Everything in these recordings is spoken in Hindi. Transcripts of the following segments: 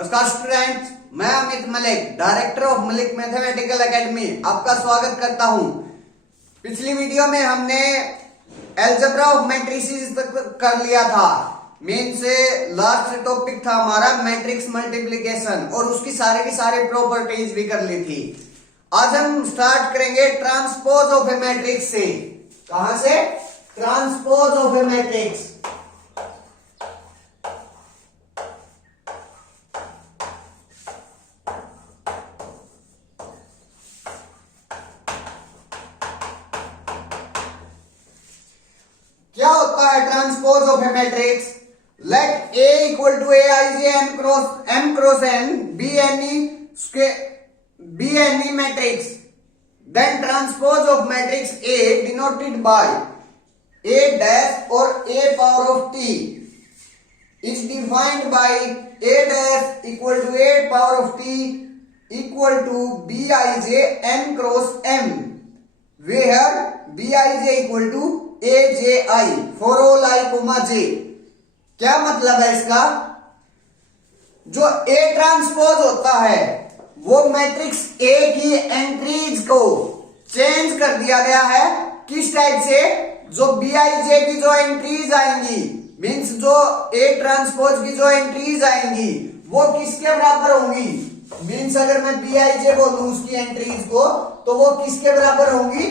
नमस्कार स्टूडेंट्स, मैं Amit Malik, director of Malik mathematical academy, आपका स्वागत करता हूं। पिछली वीडियो में हमने अलजेब्रा ऑफ मैट्रिसेस तक कर लिया था। मेन से लास्ट टॉपिक था हमारा मैट्रिक्स मल्टीप्लिकेशन और उसकी सारे की सारे प्रॉपर्टीज भी कर ली थी। आज हम स्टार्ट करेंगे ट्रांसपोज ऑफ ए मैट्रिक्स से। कहां से? Transpose of a matrix. क्या होता है transpose of a matrix? Let A equal to Aij m cross n be any matrix, then transpose of matrix A denoted by A dash or A power of t is defined by A dash equal to A power of t equal to Bij n cross m, where Bij equal to Aj for all I, j। क्या मतलब है इसका? जो A ट्रांसपोज होता है वो मैट्रिक्स A की एंट्रीज को चेंज कर दिया गया है। किस टाइप से? जो Bij की जो एंट्रीज आएंगी, मींस जो A ट्रांसपोज की जो एंट्रीज आएंगी वो किसके बराबर होंगी? मींस अगर मैं Bij बोलूं उसकी एंट्रीज को तो वो किसके बराबर होंगी?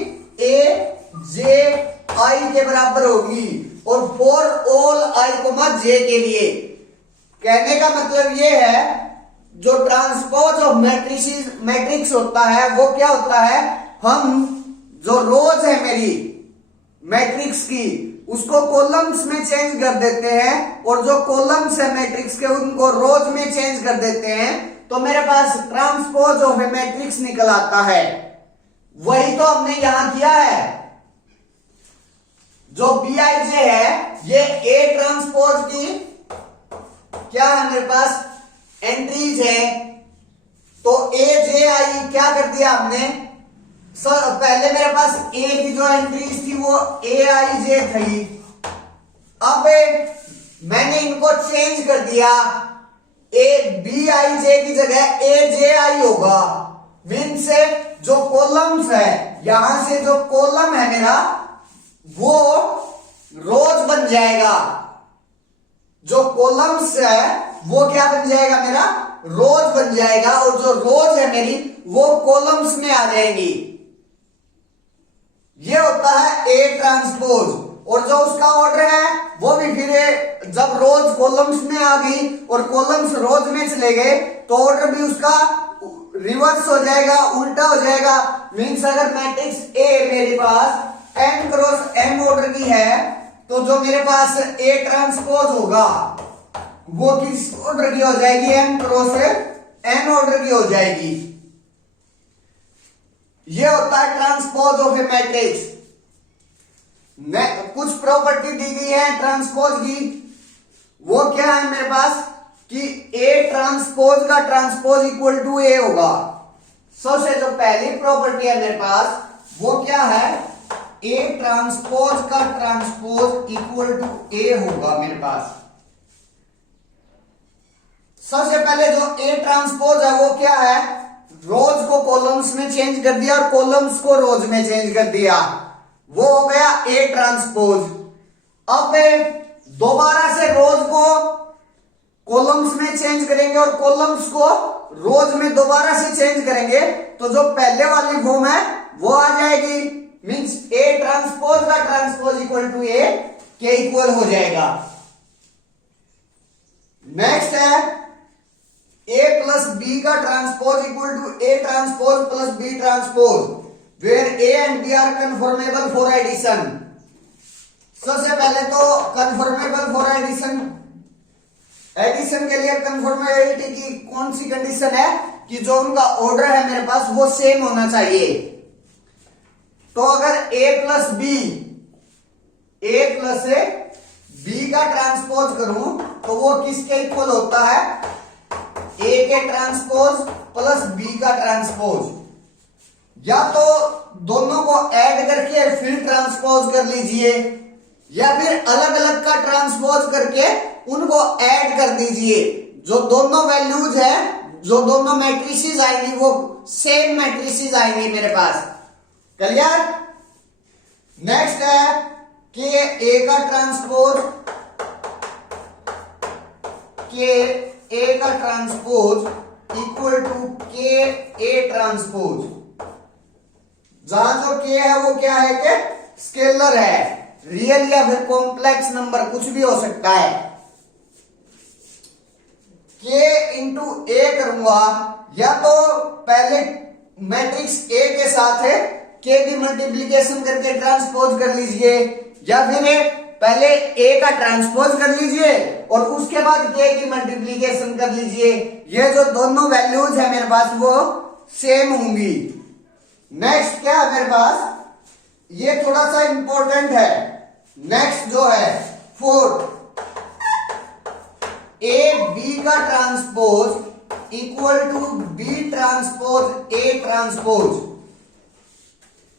Aj के बराबर होगी। और फॉर ऑल I, j के लिए कहने का मतलब ये है, जो ट्रांसपोज ऑफ मैट्रिक्स होता है वो क्या होता है, हम जो रोज है मेरी मैट्रिक्स की उसको कॉलम्स में चेंज कर देते हैं और जो कॉलम्स है मैट्रिक्स के उनको रोज में चेंज कर देते हैं, तो मेरे पास ट्रांसपोज ऑफ ए मैट्रिक्स निकल आता है। वही तो हमने यहां किया है। जो Bij है ये A ट्रांसपोज की क्या है मेरे पास एंट्रीज है, तो Aj क्या कर दिया हमने? सर पहले मेरे पास A की जो एंट्रीज थी वो Aij थी, अब मैंने इनको चेंज कर दिया, Bij की जगह Aj होगा। मींस से जो कॉलम्स है, यहां से जो कॉलम है मेरा वो रोज बन जाएगा। जो कॉलम्स है वो क्या बन जाएगा मेरा? रोज बन जाएगा। और जो रोज है मेरी वो कॉलम्स में आ जाएंगी। ये होता है A ट्रांसपोज। और जो उसका ऑर्डर है वो भी फिर जब रोज कॉलम्स में आ गई और कॉलम्स रोज में चले गए तो ऑर्डर भी उसका रिवर्स हो जाएगा, उल्टा हो जाएगा। मींस अगर मैट्रिक्स A मेरे पास n क्रॉस m ऑर्डर की है तो जो मेरे पास A ट्रांसपोज होगा वो किस ऑर्डर की हो जाएगी? m क्रॉस n ऑर्डर की हो जाएगी। ये होता है ट्रांसपोज ऑफ ए मैट्रिक्स। कुछ प्रॉपर्टी दी गई है ट्रांसपोज की, वो क्या है मेरे पास कि A ट्रांसपोज का ट्रांसपोज इक्वल टू A होगा। सबसे जो पहली प्रॉपर्टी है मेरे पास वो क्या है? A ट्रांसपोज का ट्रांसपोज इक्वल टू A होगा मेरे पास। सबसे पहले जो A ट्रांसपोज है वो क्या है? रोज को कॉलम्स में चेंज कर दिया और कॉलम्स को रोज में चेंज कर दिया, वो हो गया A ट्रांसपोज। अब दोबारा से रोज को कॉलम्स में चेंज करेंगे और कॉलम्स को रोज में दोबारा से चेंज करेंगे तो जो पहले वाली फॉर्म है वो आ जाएगी। मींस A ट्रांसपोज का ट्रांसपोज इक्वल टू A के इक्वल हो जाएगा। नेक्स्ट है A प्लस B का transpose equal to A transpose plus B transpose, where A and B are conformable for addition. सबसे पहले तो कन्फर्मेबल फॉर एडिशन, एडिशन के लिए कन्फर्मेबिलिटी की कौन सी कंडीशन है कि जो उनका ऑर्डर है मेरे पास वो सेम होना चाहिए। तो अगर A प्लस B का ट्रांसपोज करूं तो वो किसके इक्वल होता है? A के ट्रांसपोज प्लस B का ट्रांसपोज। या तो दोनों को ऐड करके फिर ट्रांसपोज कर लीजिए या फिर अलग अलग का ट्रांसपोज करके उनको ऐड कर दीजिए। जो दोनों वैल्यूज है, जो दोनों मैट्रिसेस आएंगी वो सेम मैट्रिसेस आएंगी मेरे पास। क्लियर? नेक्स्ट है के ए का ट्रांसपोज, के ए का ट्रांसपोज इक्वल टू के ए ट्रांसपोज। जहां जो के है वो क्या है कि स्केलर है, रियल या फिर कॉम्प्लेक्स नंबर कुछ भी हो सकता है। के इंटू ए करूंगा, या तो पहले मैट्रिक्स ए के साथ है के की मल्टीप्लीकेशन करके ट्रांसपोज कर लीजिए, या फिर पहले ए का ट्रांसपोज कर लीजिए और उसके बाद के की मल्टीप्लीकेशन कर लीजिए। ये जो दोनों वैल्यूज है मेरे पास वो सेम होंगी। नेक्स्ट क्या है मेरे पास, ये थोड़ा सा इंपॉर्टेंट है। नेक्स्ट जो है फोर्थ, ए बी का transpose equal to B transpose A transpose,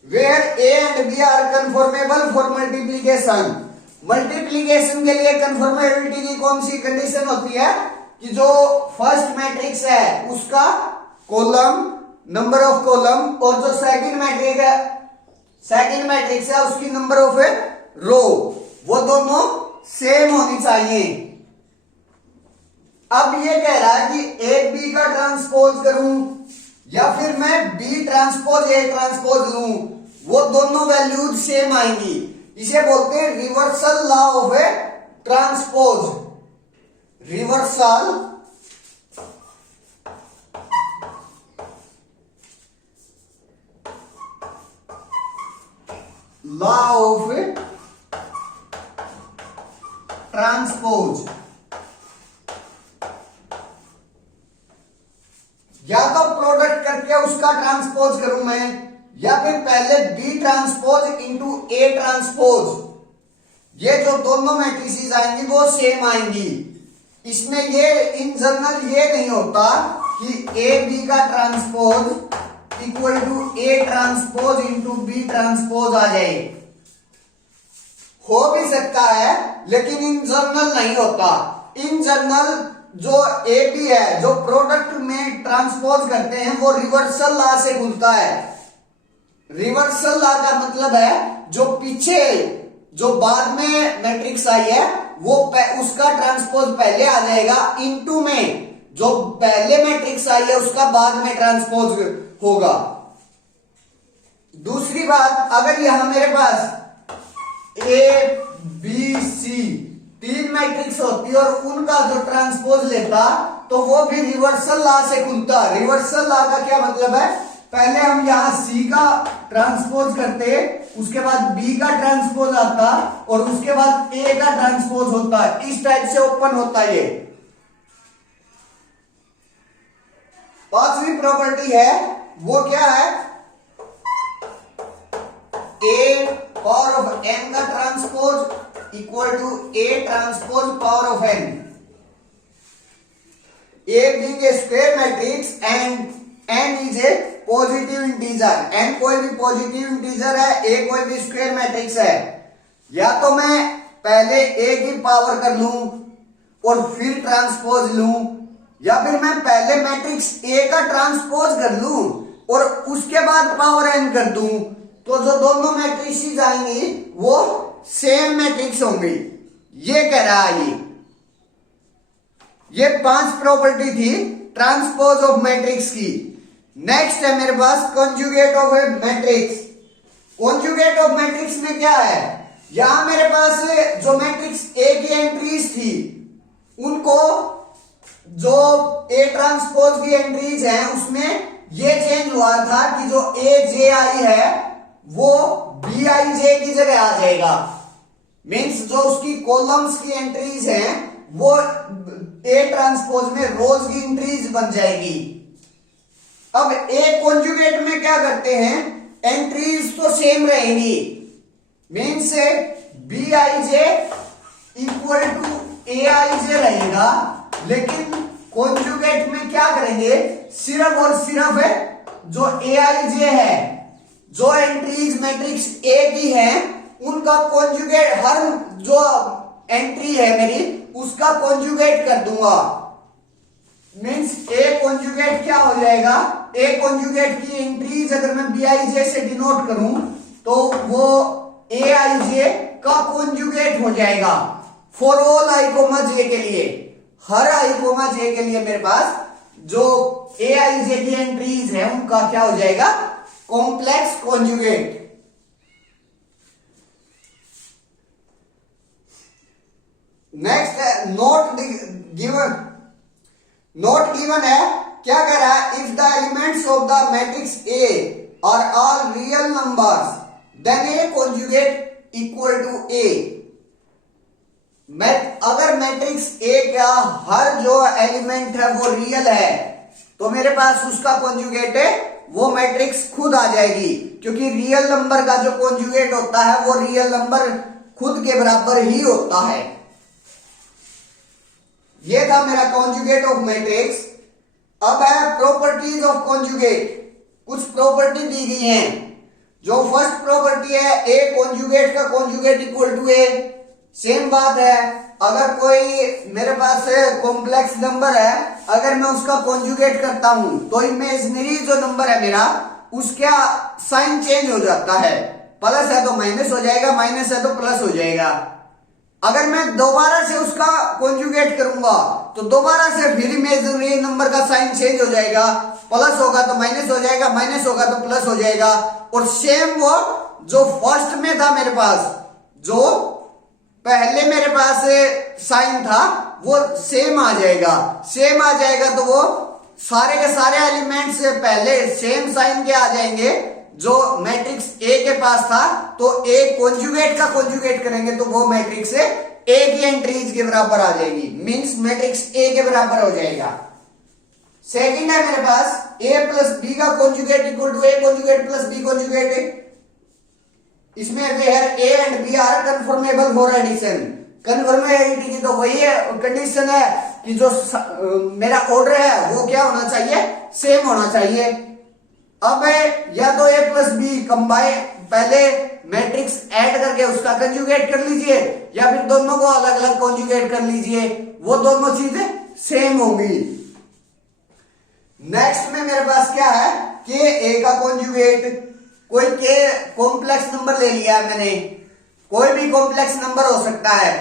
where A and B are conformable for multiplication. Multiplication के लिए कन्फॉर्मेबिलिटी की कौन सी कंडीशन होती है कि जो फर्स्ट मैट्रिक्स है उसका कॉलम, नंबर ऑफ कॉलम, और जो सेकंड मैट्रिक्स है उसकी नंबर ऑफ रो, वो दोनों सेम होनी चाहिए। अब ये कह रहा है कि ए बी का ट्रांसपोज करूं या फिर मैं बी ट्रांसपोज ए ट्रांसपोज लूं, वो दोनों वैल्यूज सेम आएंगी। इसे बोलते हैं reversal law of A transpose. Reversal law of A transpose. या तो प्रोडक्ट करके उसका ट्रांसपोज करूं मैं, या फिर पहले B transpose into A transpose, ये जो दोनों मैट्रिसेस आएंगी वो सेम आएंगी। इसमें ये इन जनरल ये नहीं होता कि ए बी का transpose equal to A transpose into B transpose आ जाए। हो भी सकता है लेकिन इन जनरल नहीं होता। इन जनरल जो ए बी है, जो प्रोडक्ट में ट्रांसपोज करते हैं, वो रिवर्सल लॉ से खुलता है। रिवर्सल लॉ का मतलब है जो पीछे, जो बाद में मैट्रिक्स आई है वो उसका ट्रांसपोज पहले आ जाएगा, इनटू में जो पहले मैट्रिक्स आई है उसका बाद में ट्रांसपोज होगा। दूसरी बात, अगर यहां मेरे पास ए बी सी तीन मैट्रिक्स होती और उनका जो ट्रांसपोज लेता तो वो भी रिवर्सल लॉ से खुलता। रिवर्सल लॉ का क्या मतलब है, पहले हम यहां सी का ट्रांसपोज करते, उसके बाद बी का ट्रांसपोज आता और उसके बाद ए का ट्रांसपोज होता है। इस टाइप से ओपन होता है। ये पांचवी प्रॉपर्टी है वो क्या है, ए पावर ऑफ एन का transpose equal to A transpose power of N. A being a square matrix and N is a positive integer. N कोई भी पॉजिटिव इंटीजर है, ए कोई भी स्क्वायर मैट्रिक्स है। या तो मैं पहले ए की पावर कर लूं और फिर ट्रांसपोज लूं, या फिर मैं पहले मैट्रिक्स ए का ट्रांसपोज कर लूं और उसके बाद पावर एन कर दूं, तो जो दोनों मैट्रिक्स आएंगी वो सेम मैट्रिक्स होंगी। ये कह रहा है ये 5 प्रॉपर्टी थी ट्रांसपोज ऑफ मैट्रिक्स की। नेक्स्ट है मेरे पास conjugate of a matrix. Conjugate of matrix में क्या है, यहां मेरे पास जो मैट्रिक्स ए की एंट्रीज थी उनको, जो ए ट्रांसपोज की एंट्रीज हैं उसमें ये चेंज हुआ था कि जो ए जे आई है वो बी आई जे की जगह आ जाएगा। मीन्स जो उसकी कॉलम्स की एंट्रीज हैं वो ए ट्रांसपोज में रोज की एंट्रीज बन जाएगी। अब ए कॉन्जुगेट में क्या करते हैं, एंट्रीज तो सेम रहेंगी, means B I J equal to A I J रहेगा, लेकिन कॉन्जुगेट में क्या करेंगे, सिर्फ और सिर्फ जो ए आई जे है, जो एंट्रीज मैट्रिक्स ए की है उनका कॉन्जुगेट, हर जो एंट्री है मेरी उसका कॉन्जुगेट कर दूंगा। मीन्स ए कॉन्जुगेट क्या हो जाएगा, ए कॉन्जुगेट की एंट्रीज अगर मैं बी आई जे से डिनोट करूं तो वो ए आई जे का कॉन्जुगेट हो जाएगा फॉर ऑल आई कोमा जे के लिए। हर आई कोमा जे के लिए मेरे पास जो ए आई जे की एंट्रीज है उनका क्या हो जाएगा, कॉम्प्लेक्स कॉन्जुगेट। नेक्स्ट है नोट गिवन है, क्या कह रहा है, if the elements of the matrix A are all real numbers then A conjugate equal to A. अगर मैट्रिक्स ए का हर जो एलिमेंट है वो रियल है तो मेरे पास उसका कॉन्जुगेट है वो मैट्रिक्स खुद आ जाएगी, क्योंकि रियल नंबर का जो कॉन्जुगेट होता है वो रियल नंबर खुद के बराबर ही होता है। ये था मेरा कॉन्जुगेट ऑफ मैट्रिक्स। अब है प्रॉपर्टीज ऑफ कॉन्जुगेट। कुछ प्रॉपर्टी दी गई हैं। जो फर्स्ट प्रॉपर्टी है ए कॉन्जुगेट का conjugate equal to A. Same बात है, अगर कोई मेरे पास कॉम्प्लेक्स नंबर है, अगर मैं उसका कॉन्जुगेट करता हूं तो इमेजिनरी जो नंबर है मेरा उसका साइन चेंज हो जाता है, प्लस है तो माइनस हो जाएगा, माइनस है तो प्लस हो जाएगा। अगर मैं दोबारा से उसका कॉन्जुगेट करूंगा तो दोबारा से फिर इमेजिनरी नंबर का साइन चेंज हो जाएगा, प्लस होगा तो माइनस हो जाएगा, माइनस होगा तो प्लस हो जाएगा। और सेम वो जो फर्स्ट में था मेरे पास, जो पहले मेरे पास साइन था वो सेम आ जाएगा। सेम आ जाएगा तो वो सारे के सारे एलिमेंट्स से पहले सेम साइन के आ जाएंगे। जो मैट्रिक्स ए के पास था तो ए कॉन्जुगेट का कॉन्जुगेट करेंगे तो वो मैट्रिक्स ए की एंट्रीज के बराबर आ जाएगी, मींस मैट्रिक्स ए के बराबर हो जाएगा। सेकंड है मेरे पास ए प्लस बी का conjugate equal to A conjugate plus B conjugate. इसमें where A and B are conformable for addition. Conformability की तो वही है कंडीशन है कि जो मेरा ऑर्डर है वो क्या होना चाहिए, सेम होना चाहिए। अब या तो ए प्लस बी कंबाइन, पहले मैट्रिक्स ऐड करके उसका कंजुगेट कर लीजिए, या फिर दोनों को अलग अलग कंजुगेट कर लीजिए, वो दोनों चीजें सेम होंगी। नेक्स्ट में मेरे पास क्या है, के ए का कंजुगेट। कोई के कॉम्प्लेक्स नंबर ले लिया है मैंने, कोई भी कॉम्प्लेक्स नंबर हो सकता है।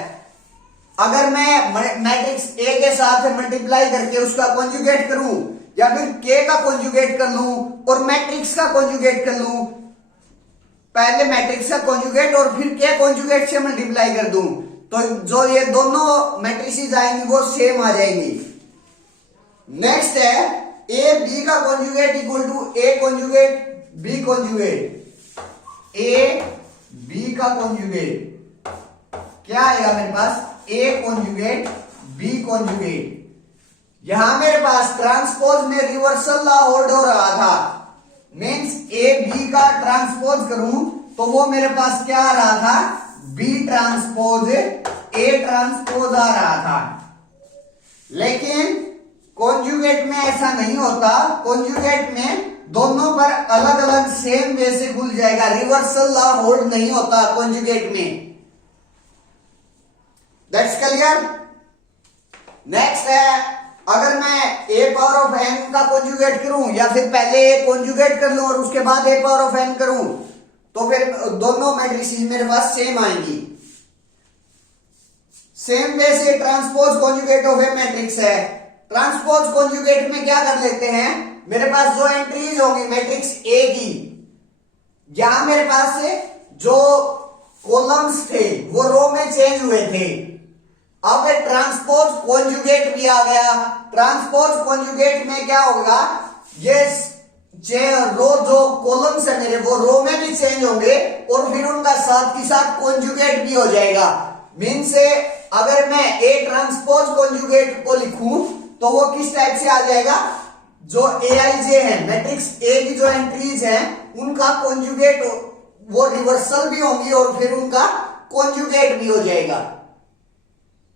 अगर मैं मैट्रिक्स ए के साथ मल्टीप्लाई करके उसका कंजुगेट करूं या फिर के का कंजुगेट कर लूं और मैट्रिक्स का कंजुगेट कर लूं, पहले मैट्रिक्स का कंजुगेट और फिर के कंजुगेट से मल्टीप्लाई कर दूं तो जो ये दोनों मैट्रिसेस आएंगी वो सेम आ जाएंगी। नेक्स्ट है ए बी का conjugate equal to A conjugate B conjugate. A B का कंजुगेट क्या आएगा मेरे पास, ए कंजुगेट बी कंजुगेट। यहां मेरे पास ट्रांसपोज में रिवर्सल लॉ होल्ड हो रहा था, मींस ए बी का ट्रांसपोज करूं तो वो मेरे पास क्या आ रहा था, बी ट्रांसपोज ए ट्रांसपोज आ रहा था। लेकिन कॉन्जुगेट में ऐसा नहीं होता, कॉन्जुगेट में दोनों पर अलग अलग सेम वे से खुल जाएगा, रिवर्सल लॉ होल्ड नहीं होता कॉन्जुगेट में। That's clear. नेक्स्ट है, अगर मैं ए पावर ऑफ एन का कॉन्जुगेट करूं या फिर पहले ए कॉन्जुगेट कर लूं और उसके बाद ए पावर ऑफ एन करूं तो फिर दोनों मैट्रिसेस मेरे पास सेम आएंगी। सेम वे से transpose conjugate of a matrix है। ट्रांसपोज कॉन्जुगेट में क्या कर लेते हैं, मेरे पास जो एंट्रीज होंगी मैट्रिक्स ए की, यहां मेरे पास जो कॉलम्स थे वो रो में चेंज हुए थे। अब ट्रांसपोज कॉन्जुगेट भी आ गया। ट्रांसपोज कॉन्जुगेट में क्या होगा, ये रो जो कॉलम्स है मेरे वो रो में भी चेंज होंगे और फिर उनका साथ के साथ कॉन्जुगेट भी हो जाएगा। मीन्स अगर मैं ए ट्रांसपोज कॉन्जुगेट को लिखूं तो वो किस टाइप से आ जाएगा, जो ए आई जे है मैट्रिक्स ए की जो एंट्रीज है उनका कॉन्जुगेट वो रिवर्सल भी होंगी और फिर उनका कॉन्जुगेट भी हो जाएगा।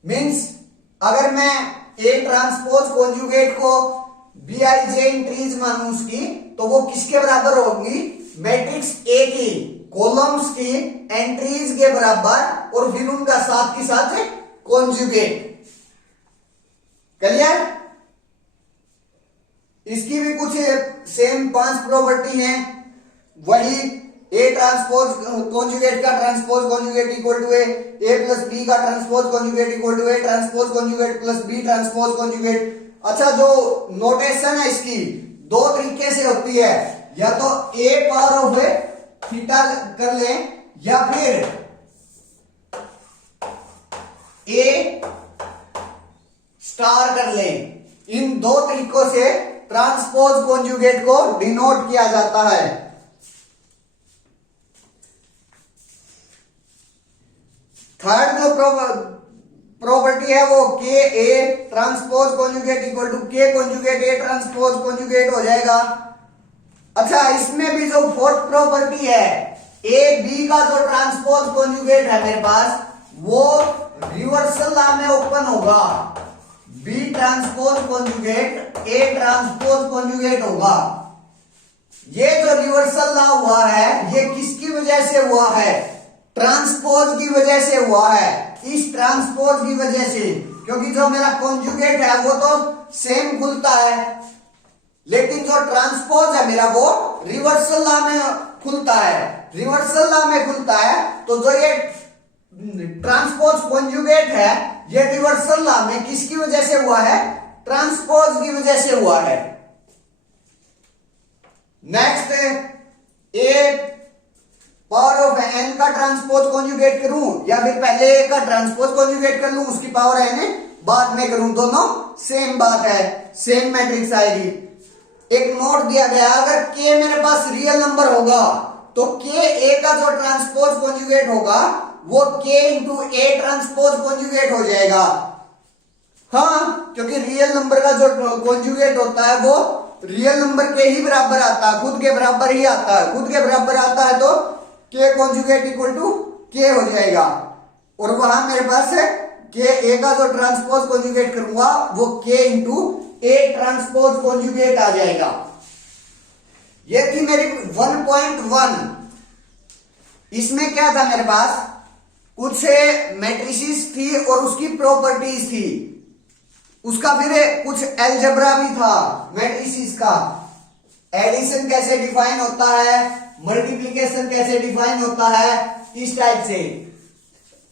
मीन्स अगर मैं ए ट्रांसपोज कॉन्जुगेट को बी आई जे एंट्रीज मानूं उसकी तो वो किसके बराबर होगी, मैट्रिक्स ए की कॉलम्स की एंट्रीज के बराबर और फिर उनका साथ के साथ कॉन्जुगेट। क्लियर। इसकी भी कुछ सेम 5 प्रॉपर्टी हैं। वही ए ट्रांसपोज कॉन्जुगेट का transpose conjugate equal to A plus B का transpose conjugate equal to A transpose conjugate plus B transpose conjugate. अच्छा, जो नोटेशन है इसकी दो तरीके से होती है, या तो ए पावर ऑफ थीटा कर लें या फिर ए स्टार कर लें। इन दो तरीकों से ट्रांसपोज कॉन्जुगेट को डिनोट किया जाता है। थर्ड जो प्रॉपर्टी है वो K A transpose conjugate equal to K conjugate A transpose conjugate हो जाएगा। अच्छा, इसमें भी जो फोर्थ प्रॉपर्टी है ए बी का जो ट्रांसपोज कॉन्जुगेट है मेरे पास, वो रिवर्सल लॉ में ओपन होगा। B transpose conjugate A transpose conjugate होगा। ये जो रिवर्सल लॉ हुआ है ये किसकी वजह से हुआ है? ट्रांसपोज की वजह से हुआ है। इस ट्रांसपोज की वजह से, क्योंकि जो मेरा कॉन्जुगेट है वो तो सेम खुलता है, लेकिन जो ट्रांसपोज है मेरा वो रिवर्सल लॉ में खुलता है। रिवर्सल लॉ में खुलता है तो जो ये ट्रांसपोज कॉन्जुगेट है ये रिवर्सल लॉ में किसकी वजह से हुआ है? ट्रांसपोज की वजह से हुआ है। Next, A power of N का ट्रांसपोज कॉन्जुगेट करूं या फिर पहले ए का ट्रांसपोज कॉन्जुगेट कर लूं, उसकी पावर एन बाद में करूं, दोनों सेम बात है, सेम मैट्रिक्स आएगी। एक नोट दिया गया, अगर के मेरे पास रियल नंबर होगा तो के ए का जो ट्रांसपोज कॉन्जुगेट होगा वो के इंटू ए ट्रांसपोज कॉन्जुगेट हो जाएगा। हाँ, क्योंकि रियल नंबर का जो कॉन्जुगेट होता है वो रियल नंबर के ही बराबर आता है, खुद के बराबर ही आता है। खुद के बराबर आता है तो के कॉन्जुगेट इक्वल टू के हो जाएगा, और वहां मेरे पास है के ए का जो ट्रांसपोज कॉन्जुगेट करूंगा वो के इंटू ए ट्रांसपोज कॉन्जुगेट आ जाएगा। ये थी मेरी 1.1। इसमें क्या था मेरे पास? कुछ मैट्रिसेस थी और उसकी प्रॉपर्टीज थी, उसका फिर कुछ अलजेब्रा भी था मैट्रिसेस का। एडिशन कैसे डिफाइन होता है, मल्टीप्लिकेशन कैसे डिफाइन होता है, इस टाइप से।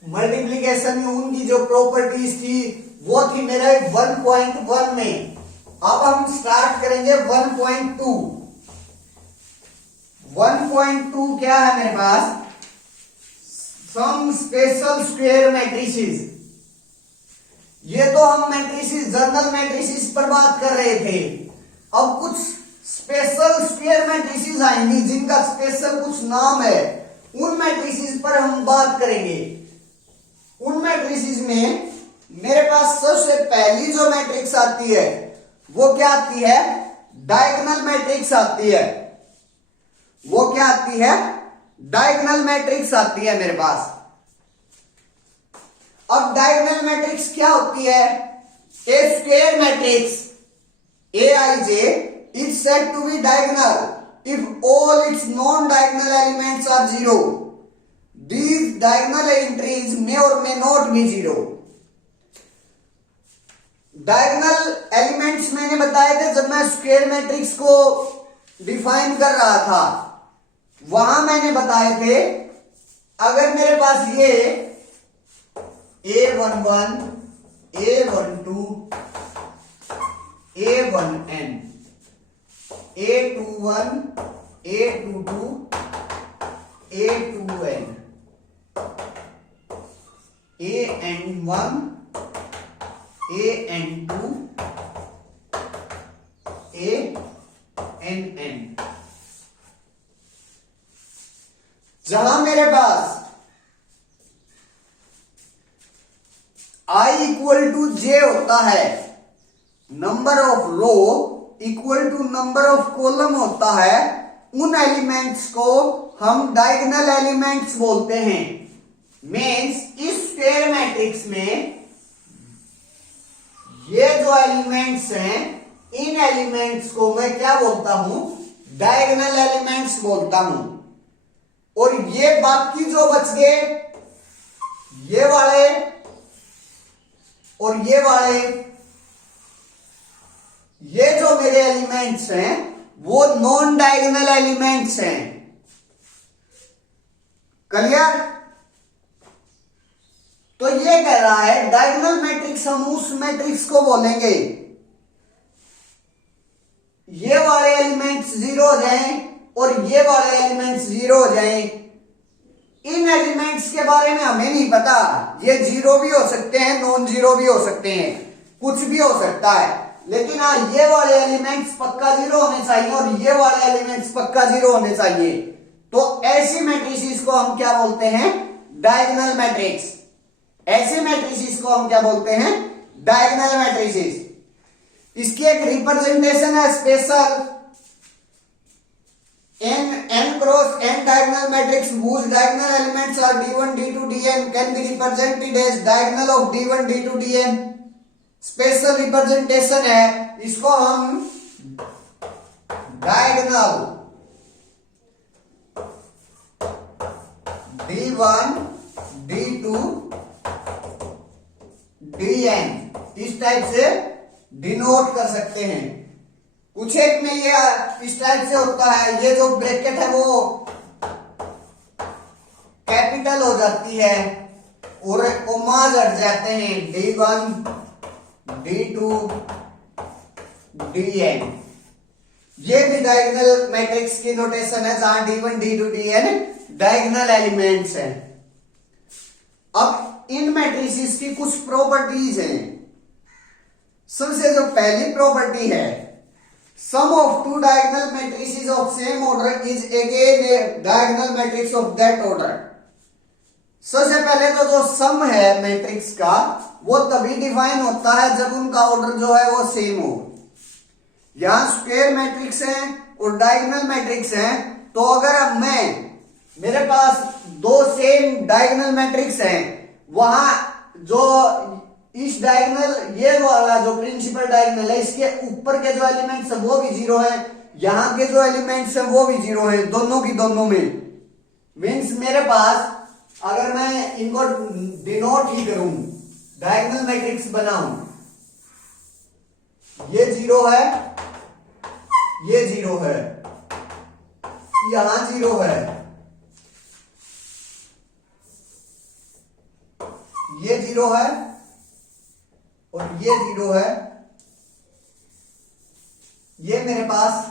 मल्टीप्लिकेशन में उनकी जो प्रॉपर्टीज थी वो थी मेरे 1.1 में। अब हम स्टार्ट करेंगे 1.2। 1.2 क्या है मेरे पास? Some special square matrices. ये तो हम मैट्रिसेस, जनरल मैट्रिसेस पर बात कर रहे थे। अब कुछ स्पेशल स्क्वायर मैट्रिसेस आएंगी जिनका स्पेशल कुछ नाम है, उन मैट्रिसेस पर हम बात करेंगे। उन मैट्रिसेस में मेरे पास सबसे पहली जो मैट्रिक्स आती है वो क्या आती है? डायगोनल मैट्रिक्स आती है। वो क्या आती है? डायगोनल मैट्रिक्स आती है मेरे पास। अब डायगोनल मैट्रिक्स क्या होती है? A square matrix Aij is said to be diagonal if all its non-diagonal elements are zero. These diagonal entries may or may not be zero. Diagonal elements मैंने बताए थे जब मैं स्क्वायर मैट्रिक्स को डिफाइन कर रहा था, वहां मैंने बताए थे अगर मेरे पास ये A11, A12, A1n, A21, A22, A2n, AN1, AN2, ANn। जहां मेरे पास I इक्वल टू J होता है, number of row equal to number of column होता है, उन एलिमेंट्स को हम डायगोनल एलिमेंट्स बोलते हैं। मीन्स इस स्क्वायर मैट्रिक्स में ये जो एलिमेंट्स हैं, इन एलिमेंट्स को मैं क्या बोलता हूं? डायगोनल एलिमेंट्स बोलता हूं। और ये बाकी जो बच गए, ये वाले और ये वाले, ये जो मेरे एलिमेंट्स हैं वो नॉन डायगोनल एलिमेंट्स हैं। क्लियर? तो ये कह रहा है डायगोनल मैट्रिक्स हम उस मैट्रिक्स को बोलेंगे ये वाले एलिमेंट्स जीरो हो जाएं और ये वाले एलिमेंट्स जीरो हो जाएं। इन एलिमेंट्स के बारे में हमें नहीं पता, ये जीरो भी हो सकते हैं, नॉन जीरो भी हो सकते हैं, कुछ भी हो सकता है, लेकिन हाँ ये वाले एलिमेंट्स पक्का जीरो होने चाहिए और ये वाले एलिमेंट्स पक्का जीरो होने चाहिए। तो ऐसी मैट्रिसेस को हम क्या बोलते हैं? Diagonal matrix. ऐसे मैट्रिसेस को हम क्या बोलते हैं? Diagonal matrices. इसकी एक रिप्रेजेंटेशन है special n cross n diagonal matrix whose diagonal elements are d1 d2 dn can be represented as diagonal of d1 d2 dn। Special representation है, इसको हम डायगोनल d1 d2 dn इस टाइप से डिनोट कर सकते हैं। कुछ एक में ये इस टाइप से होता है, ये जो ब्रैकेट है वो कैपिटल हो जाती है और कोमाज हट जाते हैं, d1 d2 dn। ये भी डायगोनल मैट्रिक्स की नोटेशन है जहां d1 d2 dn diagonal elements हैं। अब इन मैट्रिसेस की कुछ प्रॉपर्टीज हैं। सबसे जो पहली प्रॉपर्टी है, sum of two diagonal matrices of same order is again a diagonal matrix of that order. सबसे पहले तो जो सम है मैट्रिक्स का वो तभी डिफाइन होता है जब उनका ऑर्डर जो है वो सेम हो। यहां स्क्वायर मैट्रिक्स है और डायगोनल मैट्रिक्स है, तो अगर मेरे पास दो सेम डायगोनल मैट्रिक्स हैं, वहां जो इस डायगोनल ये वाला जो प्रिंसिपल डायगोनल है इसके ऊपर के जो एलिमेंट्स हैं वो भी जीरो हैं, यहां के जो एलिमेंट्स हैं वो भी जीरो हैं, दोनों की दोनों में। मींस मेरे पास अगर मैं इनको डिनोट ही करूं, डायगोनल मैट्रिक्स बनाऊं, ये जीरो है, ये जीरो है, यहां जीरो है, ये जीरो है और ये जीरो है, ये मेरे पास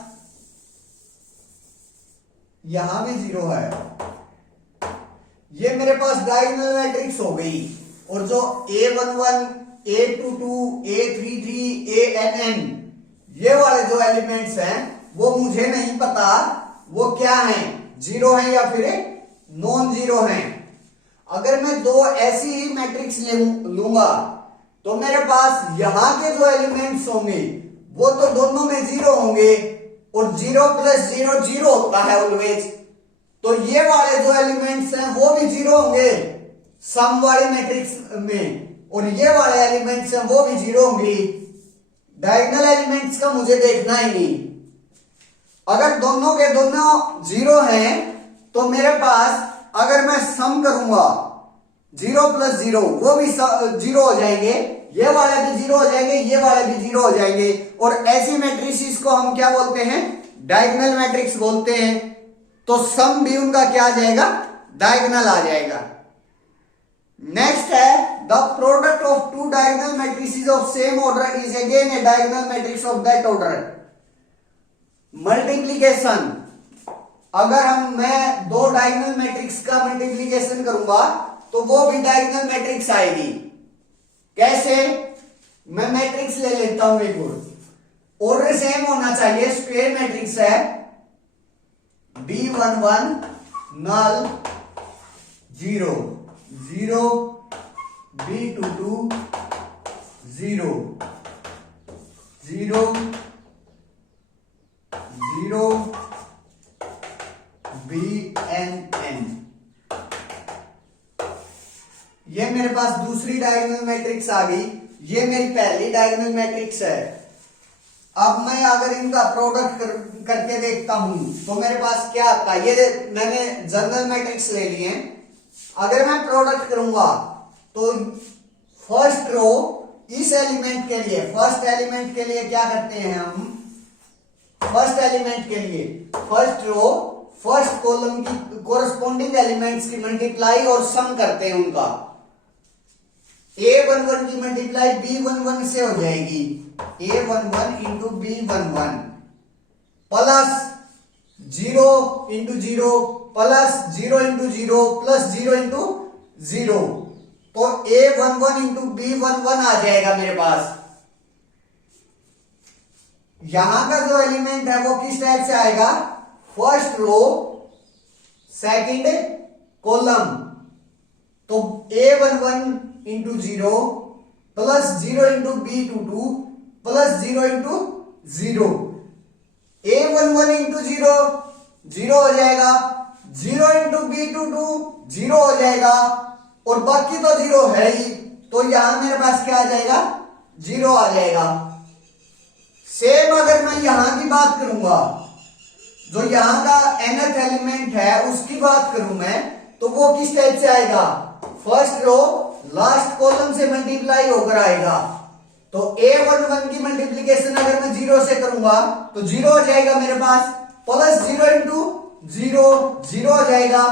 यहां भी जीरो है, ये मेरे पास डायगोनल मैट्रिक्स हो गई। और जो a11 a22 a33 ann ये वाले जो एलिमेंट्स हैं वो मुझे नहीं पता वो क्या हैं, जीरो हैं या फिर नॉन जीरो हैं। अगर मैं दो ऐसी ही मैट्रिक्स लूंगा तो मेरे पास यहां के जो एलिमेंट्स होंगे वो तो दोनों में जीरो होंगे और जीरो प्लस जीरो जीरो होता है ऑलवेज, तो ये वाले जो एलिमेंट्स हैं वो भी जीरो होंगे सम वाली मैट्रिक्स में, और ये वाले एलिमेंट्स हैं वो भी जीरो होंगे। डायगोनल एलिमेंट्स का मुझे देखना ही नहीं। अगर दोनों के दोनों जीरो हैं तो मेरे पास अगर मैं सम करूंगा जीरो प्लस जीरो वो भी जीरो हो जाएंगे, ये वाले भी जीरो हो जाएंगे, ये वाले भी जीरो हो जाएंगे, और ऐसी मैट्रिसेस को हम क्या बोलते हैं? डायगोनल मैट्रिक्स बोलते हैं। तो सम भी उनका क्या आ जाएगा? डायगोनल आ जाएगा। नेक्स्ट है the product of two diagonal matrices of same order is again a diagonal matrix of that order. Multiplication, अगर मैं दो डायगोनल मैट्रिक्स का मल्टीप्लीकेशन करूंगा तो वो भी डायगोनल मैट्रिक्स आएगी। कैसे? मैं मैट्रिक्स ले लेता हूं एक ऑर्डर सेम होना चाहिए, स्क्वायर मैट्रिक्स है B11 नल 0 0 B22 0 0 0 BNN। ये मेरे पास दूसरी डायगोनल मैट्रिक्स आ गई, ये मेरी पहली डायगोनल मैट्रिक्स है। अब मैं अगर इनका प्रोडक्ट करके देखता हूं तो मेरे पास क्या आता है? ये मैंने जनरल मैट्रिक्स ले लिए। अगर मैं प्रोडक्ट करूंगा तो फर्स्ट रो इस एलिमेंट के लिए, फर्स्ट एलिमेंट के लिए क्या करते हैं हम, फर्स्ट एलिमेंट के लिए फर्स्ट रो फर्स्ट कॉलम की कोरस्पॉन्डिंग एलिमेंट्स की मल्टीप्लाई और सम करते हैं उनका। A11 की मल्टीप्लाई B11 से हो जाएगी, A11 into B11 plus 0 into 0 plus 0 into 0 plus 0 into 0, तो A11 इंटू B11 आ जाएगा मेरे पास। यहां का जो एलिमेंट है वो किस टाइप से आएगा, फर्स्ट रो सेकंड कॉलम, तो A11 into 0 plus 0 into B22 plus 0 into 0, A11 into 0 0 हो जाएगा, 0 इंटू B22 0 हो जाएगा, और बाकी तो 0 है ही, तो यहां मेरे पास क्या आ जाएगा, 0 आ जाएगा। सेम अगर मैं यहां की बात करूंगा, जो यहां का nth एलिमेंट है उसकी बात करूं मैं, तो वो किस टाइप से आएगा, फर्स्ट रो लास्ट कॉलम से मल्टीप्लाई होकर आएगा। तो A11 की मल्टीप्लीकेशन अगर मैं 0 से करूंगा तो 0 हो जाएगा मेरे पास, प्लस 0 इंटू 0 0 हो जाएगा,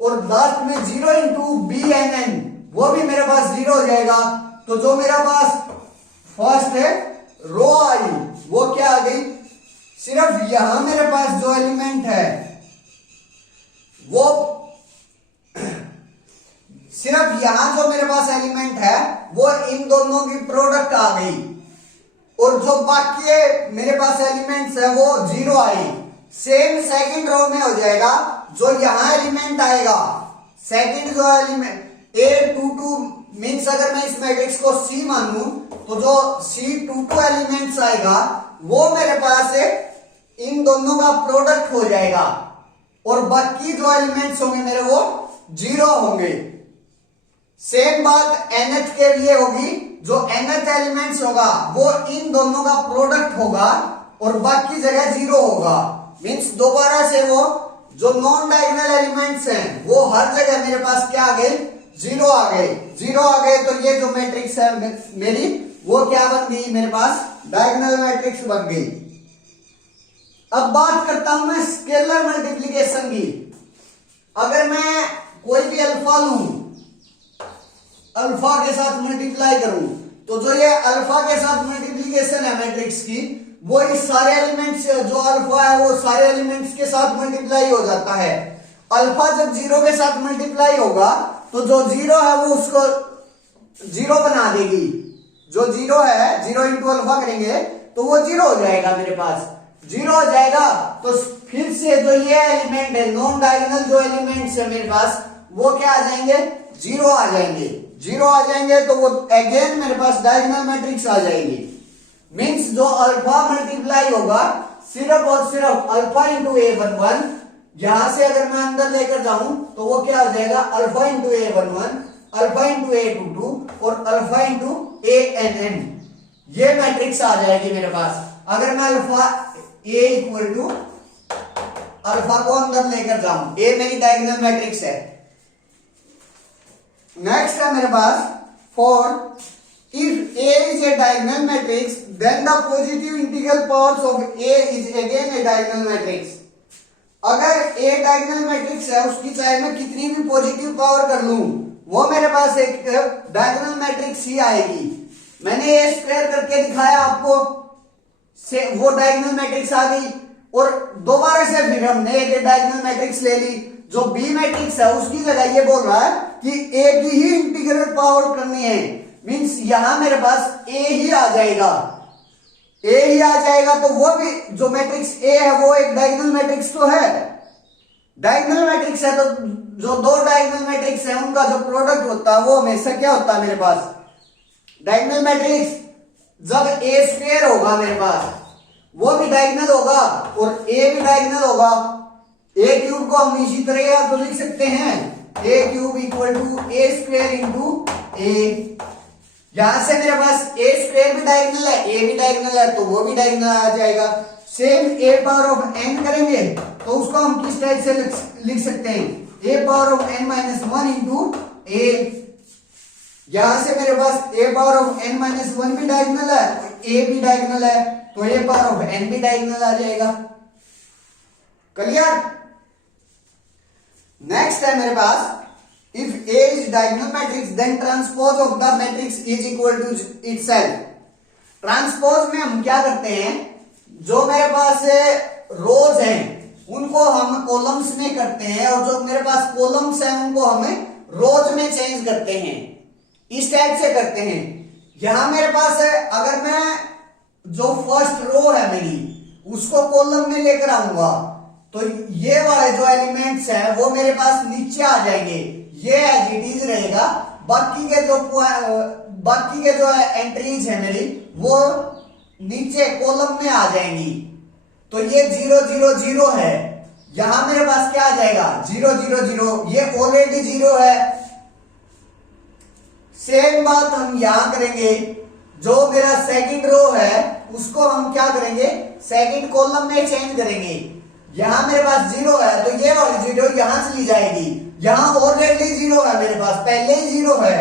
और लास्ट में 0 इंटू BNN वो भी मेरे पास 0 हो जाएगा। तो जो मेरा पास फर्स्ट रो आई वो क्या आ गई, सिर्फ यहां मेरे पास जो एलिमेंट है वो सिर्फ यहां जो मेरे पास एलिमेंट है वो इन दोनों की प्रोडक्ट आ गई, और जो बाकी मेरे पास एलिमेंट्स है वो 0 आई। सेम सेकंड रो में हो जाएगा, जो यहां एलिमेंट आएगा सेकंड जो एलिमेंट A22 मीन्स अगर मैं इस मैट्रिक्स को C मानूं तो जो C22 एलिमेंट्स आएगा वो मेरे पास इन दोनों का प्रोडक्ट हो जाएगा, और बाकी जो एलिमेंट्स होंगे मेरे वो 0 होंगे। सेम बात nth के लिए होगी, जो nth एलिमेंट्स होगा वो इन दोनों का प्रोडक्ट होगा और बाकी जगह 0 होगा। मीन्स दोबारा से वो जो नॉन डायगोनल एलिमेंट्स हैं वो हर जगह मेरे पास क्या आ गए, 0 आ गए, 0 आ गए। तो ये जो मैट्रिक्स है मेरी वो क्या बन गई, मेरे पास डायगोनल मैट्रिक्स बन गई। अब बात करता हूं मैं स्केलर मल्टीप्लिकेशन की। अगर मैं कोई भी अल्फा लूं, अल्फा के साथ मल्टीप्लाई करूं, तो जो ये अल्फा के साथ मल्टीप्लिकेशन है मैट्रिक्स की, वो इस सारे एलिमेंट्स जो अल्फा है वो सारे एलिमेंट्स के साथ मल्टीप्लाई हो जाता है। अल्फा जब 0 के साथ मल्टीप्लाई होगा तो जो 0 है वो उसको 0 बना देगी, जो 0 है 0 इंटू अल्फा करेंगे तो वो 0 हो जाएगा, मेरे पास 0 हो जाएगा। तो फिर से जो ये एलिमेंट है नॉन डायगोनल जो एलिमेंट्स है मेरे पास वो क्या आ जाएंगे, 0 आ जाएंगे, 0 आ जाएंगे, तो वो अगेन मेरे पास डायगोनल मैट्रिक्स आ जाएगी। मींस जो अल्फा मल्टीप्लाई होगा सिर्फ और सिर्फ अल्फा इंटू A11, यहां से अगर मैं अंदर लेकर जाऊं तो वो क्या हो जाएगा, alpha into A11, alpha into A22 और अल्फा इंटू ANN, ये मैट्रिक्स आ जाएगी मेरे पास। अगर मैं alpha A equal to alpha को अंदर लेकर जाऊं, A मेरी डायगोनल मैट्रिक्स है। नेक्स्ट है मेरे पास four if A is a diagonal matrix then the positive integral powers of A is again a diagonal matrix। अगर A डायगोनल मैट्रिक्स है उसकी चाहे मैं कितनी भी पॉजिटिव पावर कर लूं वो मेरे पास एक डायगोनल मैट्रिक्स ही आएगी। मैंने A स्क्वायर करके दिखाया आपको, से वो डायगोनल मैट्रिक्स आ गई, और दोबारा से फिर हमने एक डायगोनल मैट्रिक्स ले ली। जो B मैट्रिक्स है उसकी जगह ये बोल रहा है कि A की ही इंटीग्रल पावर करनी है, मींस यहां मेरे पास A ही आ जाएगा, A ही आ जाएगा। तो वो भी जो मैट्रिक्स A है वो एक डायगोनल मैट्रिक्स तो है, डायगोनल मैट्रिक्स है, तो जो दो डायगोनल मैट्रिक्स है उनका जो प्रोडक्ट होता है वो हमेशा क्या होता है मेरे पास, डायगोनल मैट्रिक्स। जब A स्क्वायर होगा मेरे पास वो भी डायगोनल होगा और A भी डायगोनल होगा। A क्यूब को हम इसी तरह तो लिख सकते हैं, A cube equal to A square into A। यहां से मेरे पास A स्क्वायर भी डायगोनल है, A भी डायगोनल है, तो वो भी डायगोनल आ जाएगा। Same A power of n करेंगे तो उसको हम किस टाइप से लिख सकते हैं, A power of n minus 1 into A। यहां से मेरे पास a power of n minus 1 भी डायगोनल है, a भी डायगोनल है, तो a पावर ऑफ n भी डायगोनल आ जाएगा। क्लियर? नेक्स्ट है मेरे पास, if A is diagonal matrix then transpose of the matrix is equal to itself. Transpose में हम क्या करते हैं, जो मेरे पास रोज हैं उनको हम कॉलम्स में करते हैं, और जो मेरे पास कॉलम्स हैं उनको हम रोज में चेंज करते हैं, इस टाइप से करते हैं। यहां मेरे पास है, अगर मैं जो फर्स्ट रो है मेरी उसको कॉलम में लेकर आऊंगा तो ये वाले जो एलिमेंट्स हैं वो मेरे पास नीचे आ जाएंगे, ये एज इट इज रहेगा। बाकी के जो एंट्रीज है मेरी वो नीचे कॉलम में आ जाएंगी। तो ये 0 0 0 है, यहां मेरे पास क्या आ जाएगा 0 0 0, ये ऑलरेडी 0 है। सेम बात हम यहां करेंगे, जो मेरा सेकंड रो है उसको हम क्या करेंगे, सेकंड कॉलम में चेंज करेंगे। यहां मेरे पास 0 है तो ये वाली 0 यहां चली जाएगी, यहां ऑलरेडी 0 है मेरे पास, पहले ही 0 है।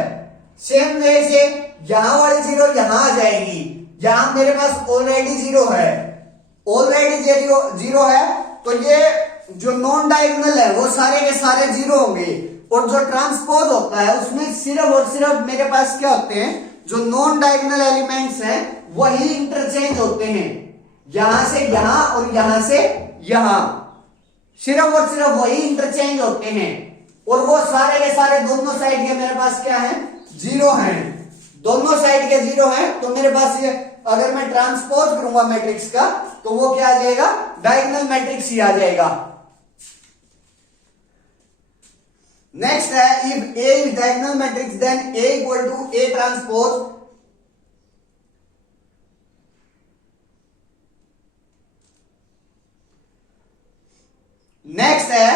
सेम वे से यहां वाली 0 यहां आ जाएगी, यहां मेरे पास ऑलरेडी 0 है, ऑलरेडी 0 है, तो ये जो नॉन डायगोनल है वो सारे के सारे 0 होंगे। और जो ट्रांसपोज होता है उसमें सिर्फ और सिर्फ मेरे पास क्या होते हैं, जो नॉन डायगोनल एलिमेंट्स हैं वही इंटरचेंज होते हैं, यहां से यहां और यहां से यहां, सिर्फ और सिर्फ वही इंटरचेंज होते हैं। और वो सारे के सारे दोनों साइड के मेरे पास क्या है 0 हैं, दोनों साइड के 0 हैं। तो मेरे पास ये अगर मैं ट्रांसपोज करूंगा मैट्रिक्स का तो वो क्या आ जाएगा, डायगोनल मैट्रिक्स ही आ जाएगा। नेक्स्ट है, if A is diagonal matrix then A equal to A transpose. Next है,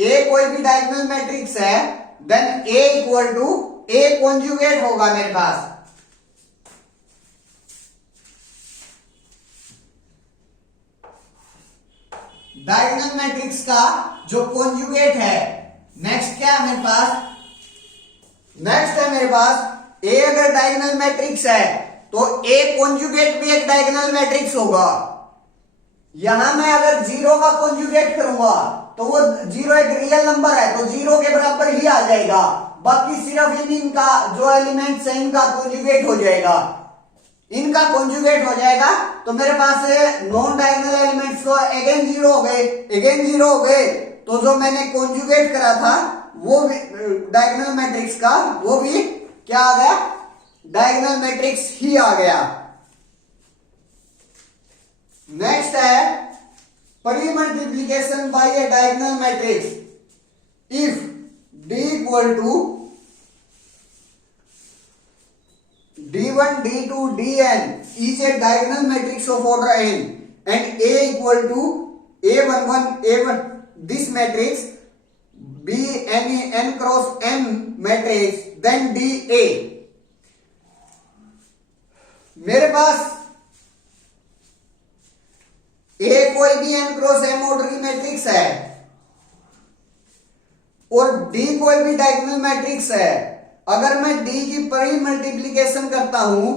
A कोई भी डायगोनल मैट्रिक्स है then A equal to A conjugate होगा मेरे पास। डायगोनल मैट्रिक्स का जो कॉन्जुगेट है, नेक्स्ट क्या है मेरे पास, नेक्स्ट है मेरे पास A अगर डायगोनल मैट्रिक्स है तो A कॉन्जुगेट भी एक डायगोनल मैट्रिक्स होगा। यहां मैं अगर 0 का कॉन्जुगेट करूंगा तो वो 0 एक रियल नंबर है तो 0 के बराबर ही आ जाएगा, बाकी सिर्फ इनका जो एलिमेंट्स है इनका कॉन्जुगेट हो जाएगा, इनका कॉन्जुगेट हो जाएगा। तो मेरे पास नॉन डायगोनल एलिमेंट्स तो अगेन 0 हो गए, अगेन 0 हो गए, तो जो मैंने कॉन्जुगेट करा था वो भी डायगोनल मैट्रिक्स का, वो भी क्या आ गया, डायगोनल मैट्रिक्स ही आ गया। नेक्स्ट है, premultiplication by a diagonal matrix if D equal to D1 D2 Dn is a diagonal matrix of order n and A equal to A11 A1, this matrix be any n cross m matrix then DA। मेरे पास A कोई भी n क्रॉस m ऑर्डर की मैट्रिक्स है और D कोई भी डायगोनल मैट्रिक्स है। अगर मैं D की परिमल्टीप्लिकेशन करता हूं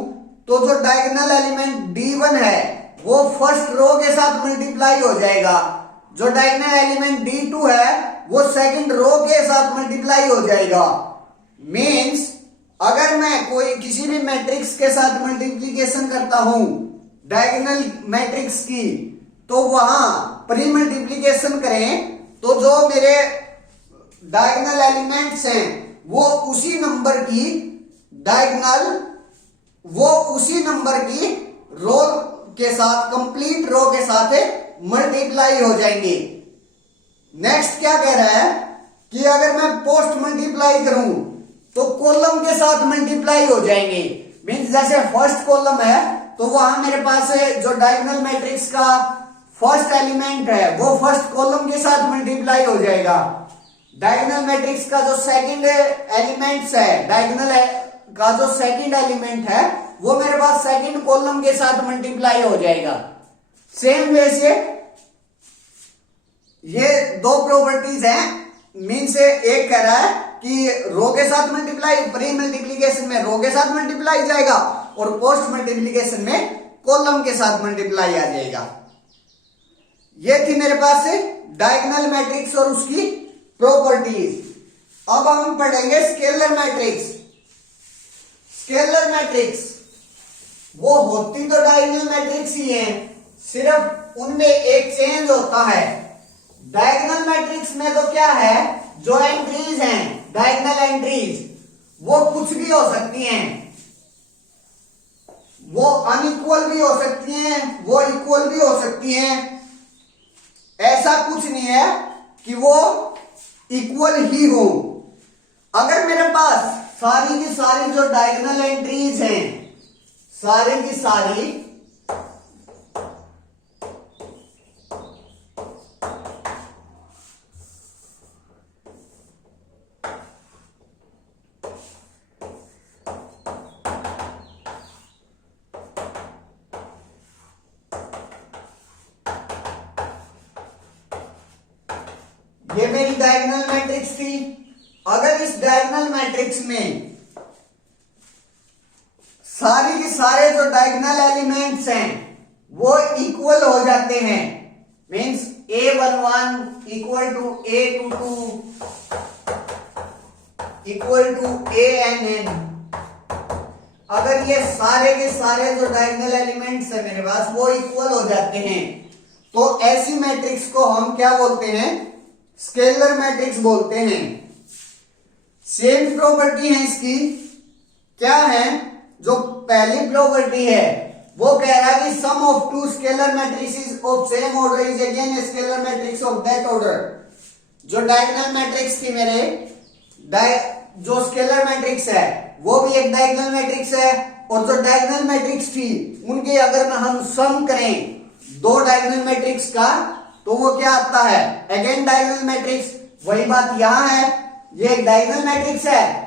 तो जो डायगोनल एलिमेंट D1 है वो फर्स्ट रो के साथ मल्टीप्लाई हो जाएगा, जो डायगोनल एलिमेंट D2 है वो सेकंड रो के साथ मल्टीप्लाई हो जाएगा। मींस अगर मैं कोई किसी भी मैट्रिक्स के साथ मल्टीप्लिकेशन करता हूं डायगोनल मैट्रिक्स की, तो वहां प्री मल्टीप्लिकेशन करें तो जो मेरे डायगोनल एलिमेंट्स हैं वो उसी नंबर की रो के साथ, कंप्लीट रो के साथ मल्टीप्लाई हो जाएंगे। नेक्स्ट क्या कह रहा है कि अगर मैं पोस्ट मल्टीप्लाई करूं तो कॉलम के साथ मल्टीप्लाई हो जाएंगे। मींस जैसे फर्स्ट कॉलम है तो वहां मेरे पास जो डायगोनल मैट्रिक्स का फर्स्ट एलिमेंट है वो फर्स्ट कॉलम के साथ मल्टीप्लाई हो जाएगा। डायगोनल मैट्रिक्स का जो सेकंड एलिमेंट्स है, डायगोनल का जो सेकंड एलिमेंट है वो मेरे पास सेकंड कॉलम के साथ मल्टीप्लाई हो जाएगा। सेम वे से ये दो प्रॉपर्टीज हैं। मीन से एक कह रहा है कि रो के साथ मल्टीप्लाई, प्री मल्टीप्लीकेशन में रो के साथ मल्टीप्लाई जाएगा और पोस्ट मल्टीप्लीकेशन में कॉलम के साथ मल्टीप्लाई आ जाएगा। ये थी मेरे पास डायगोनल मैट्रिक्स और उसकी प्रॉपर्टीज। अब हम पढ़ेंगे स्केलर मैट्रिक्स। स्केलर मैट्रिक्स वो होती तो डायगोनल मैट्रिक्स ही है, सिर्फ उनमें एक चेंज होता है। डायगोनल मैट्रिक्स में तो क्या है, जो एंट्रीज हैं डायगोनल एंट्रीज वो कुछ भी हो सकती हैं, वो अनइक्वल भी हो सकती हैं, वो इक्वल भी हो सकती हैं। ऐसा कुछ नहीं है कि वो इक्वल ही हो। अगर मेरे पास सारी की सारी जो डायगोनल एंट्रीज हैं, सारी की सारी ये मेरी डायगोनल मैट्रिक्स थी। अगर इस डायगोनल मैट्रिक्स में सारी के सारे जो डायगोनल एलिमेंट्स हैं वो इक्वल हो जाते हैं, means A11 equal to A22 equal to ANN, अगर ये सारे के सारे जो डायगोनल एलिमेंट्स है मेरे पास वो इक्वल हो जाते हैं, तो ऐसी मैट्रिक्स को हम क्या बोलते हैं, स्केलर मैट्रिक्स बोलते हैं। सेम प्रॉपर्टी है इसकी, क्या है, जो पहली प्रॉपर्टी है वो कह रहा है कि sum of two scalar matrices of same order is again a scalar matrix of that order. जो डायगोनल मैट्रिक्स थी मेरे, जो स्केलर मैट्रिक्स है वो भी एक डायगोनल मैट्रिक्स है, और जो डायगोनल मैट्रिक्स थी उनके अगर हम सम करें दो डायगोनल मैट्रिक्स का तो वो क्या आता है, अगेन डायगोनल मैट्रिक्स। वही बात यहां है, ये एक डायगोनल मैट्रिक्स है,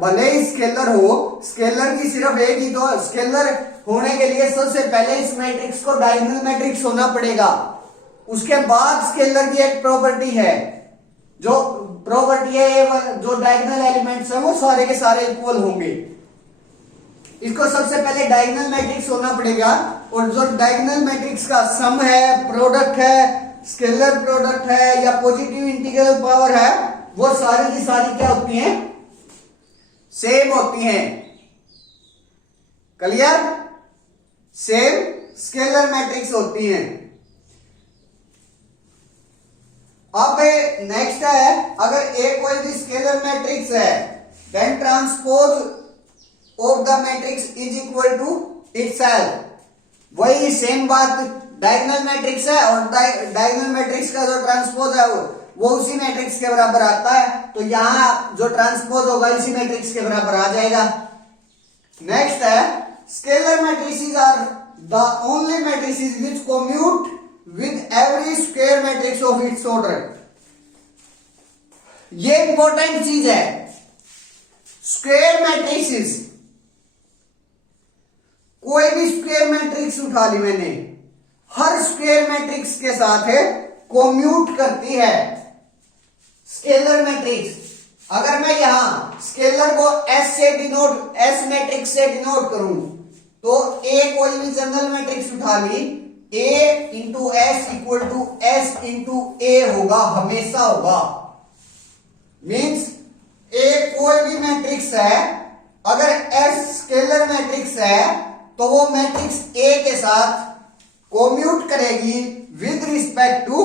भले ही स्केलर हो, स्केलर की सिर्फ एक ही, तो स्केलर होने के लिए सबसे पहले इस मैट्रिक्स को डायगोनल मैट्रिक्स होना पड़ेगा। उसके बाद स्केलर की एक प्रॉपर्टी है, जो प्रॉपर्टी है जो डायगोनल एलिमेंट्स है वो सारे के सारे इक्वल होंगे। इसको सबसे पहले डायगोनल मैट्रिक्स होना पड़ेगा, और जो डायगोनल मैट्रिक्स का सम है, प्रोडक्ट है, स्केलर प्रोडक्ट है या पॉजिटिव इंटीग्रल पावर है, वो सारी की सारी क्या होती हैं, सेम होती हैं। क्लियर, सेम स्केलर मैट्रिक्स होती हैं। अब नेक्स्ट है, अगर ए कोई भी स्केलर मैट्रिक्स है, then transpose of the matrix is equal to itself. वही सेम बात, डायगोनल मैट्रिक्स है और डायगोनल मैट्रिक्स का जो ट्रांसपोज है वो उसी मैट्रिक्स के बराबर आता है, तो यहां जो ट्रांसपोज होगा इसी मैट्रिक्स के बराबर आ जाएगा। नेक्स्ट है, scalar matrices are the only matrices which commute with every square matrix of its order. ये इंपॉर्टेंट चीज है, स्क्वायर मैट्रिसेस, कोई भी स्क्वायर मैट्रिक्स उठा ली मैंने, हर स्क्वायर मैट्रिक्स के साथ है कम्यूट करती है स्केलर मैट्रिक्स। अगर मैं यहां स्केलर को S से डिनोट, S मैट्रिक्स से डिनोट करूं, तो A कोई भी जनरल मैट्रिक्स उठा ली, A into S equal to S into A होगा, हमेशा होगा। मीन्स A कोई भी मैट्रिक्स है, अगर S स्केलर मैट्रिक्स है तो वो मैट्रिक्स A के साथ कम्यूट करेगी विद रिस्पेक्ट टू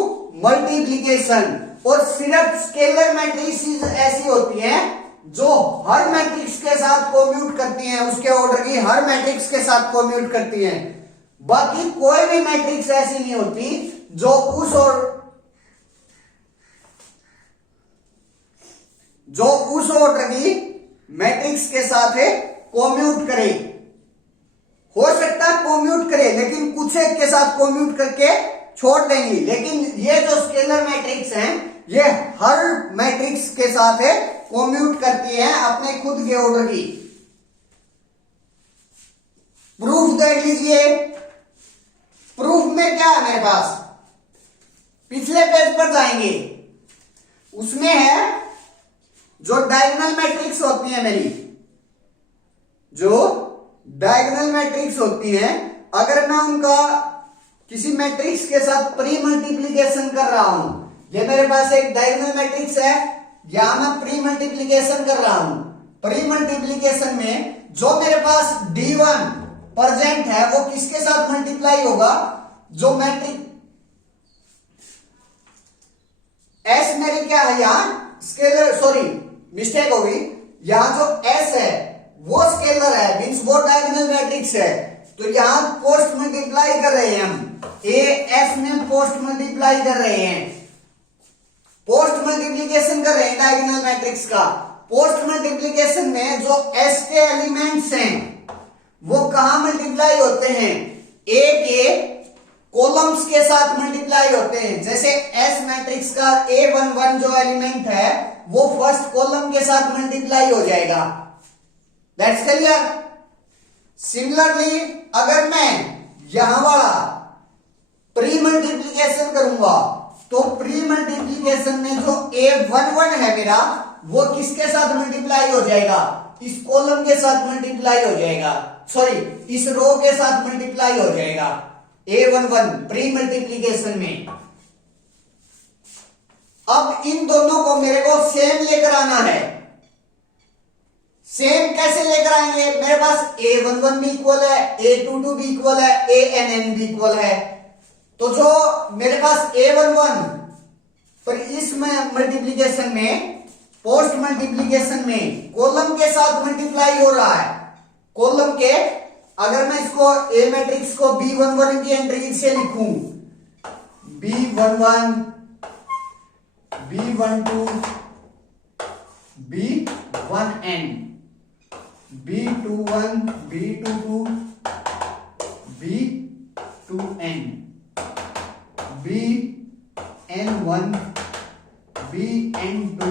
मल्टीप्लीकेशन। और सिर्फ स्केलर मैट्रिसेस ऐसी होती हैं जो हर मैट्रिक्स के साथ कम्यूट करती हैं, उसके ऑर्डर की हर मैट्रिक्स के साथ कम्यूट करती हैं। बाकी कोई भी मैट्रिक्स ऐसी नहीं होती जो उस ऑर्डर की मैट्रिक्स के साथ कम्यूट करे। हो सकता है कम्यूट करे, लेकिन कुछ एक के साथ कम्यूट करके छोड़ देंगी, लेकिन ये जो स्केलर मैट्रिक्स हैं ये हर मैट्रिक्स के साथ कम्यूट करती है अपने खुद के ऑर्डर की। प्रूफ देख लीजिए, प्रूफ में क्या है मेरे पास, पिछले पेज पर जाएंगे, उसमें है जो डायगोनल मैट्रिक्स होती है मेरी, जो डायगोनल मैट्रिक्स होती है, अगर मैं उनका किसी मैट्रिक्स के साथ प्री मल्टीप्लीकेशन कर रहा हूं, ये मेरे पास एक डायगोनल मैट्रिक्स है, यहां मैं प्री मल्टीप्लीकेशन कर रहा हूं। प्री मल्टीप्लीकेशन में जो मेरे पास D1 प्रेजेंट है वो किसके साथ मल्टीप्लाई होगा, जो मैट्रिक्स S मेरी क्या है यहां स्केलर, सॉरी मिस्टेक हो गई, यहां जो S है वो स्केलर है, मींस वो डायगोनल मैट्रिक्स है, तो यहां पोस्ट मल्टीप्लाई कर रहे हैं हम, AS में पोस्ट मल्टीप्लाई कर रहे हैं, पोस्ट मल्टीप्लीकेशन कर रहे हैं डायगोनल मैट्रिक्स का। पोस्ट मल्टीप्लीकेशन में जो S के एलिमेंट्स हैं वो कहां मल्टीप्लाई होते हैं, A के कॉलम्स के साथ मल्टीप्लाई होते हैं। जैसे S मैट्रिक्स का A11 जो एलिमेंट है वो फर्स्ट कॉलम के साथ मल्टीप्लाई हो जाएगा। That's clear. सिमिलरली अगर मैं यहां वाला प्री मल्टीप्लीकेशन करूंगा तो प्री मल्टीप्लीकेशन में जो A11 है मेरा वो किसके साथ मल्टीप्लाई हो जाएगा, इस कॉलम के साथ मल्टीप्लाई हो जाएगा, सॉरी इस रो के साथ मल्टीप्लाई हो जाएगा A11 प्री मल्टीप्लीकेशन में। अब इन दोनों को मेरे को सेम लेकर आना है। सेम कैसे लेकर आएंगे, मेरे पास A11 भी इक्वल है, A22 भी इक्वल है, ANN भी इक्वल है, तो जो मेरे पास A11 पर इस मल्टीप्लीकेशन में, पोस्ट मल्टीप्लीकेशन में कॉलम के साथ मल्टीप्लाई हो रहा है, कॉलम के, अगर मैं इसको A मैट्रिक्स को B11 की एंट्री से लिखूं, B11 B12 B1n B21 B22 B2n BN1 BN2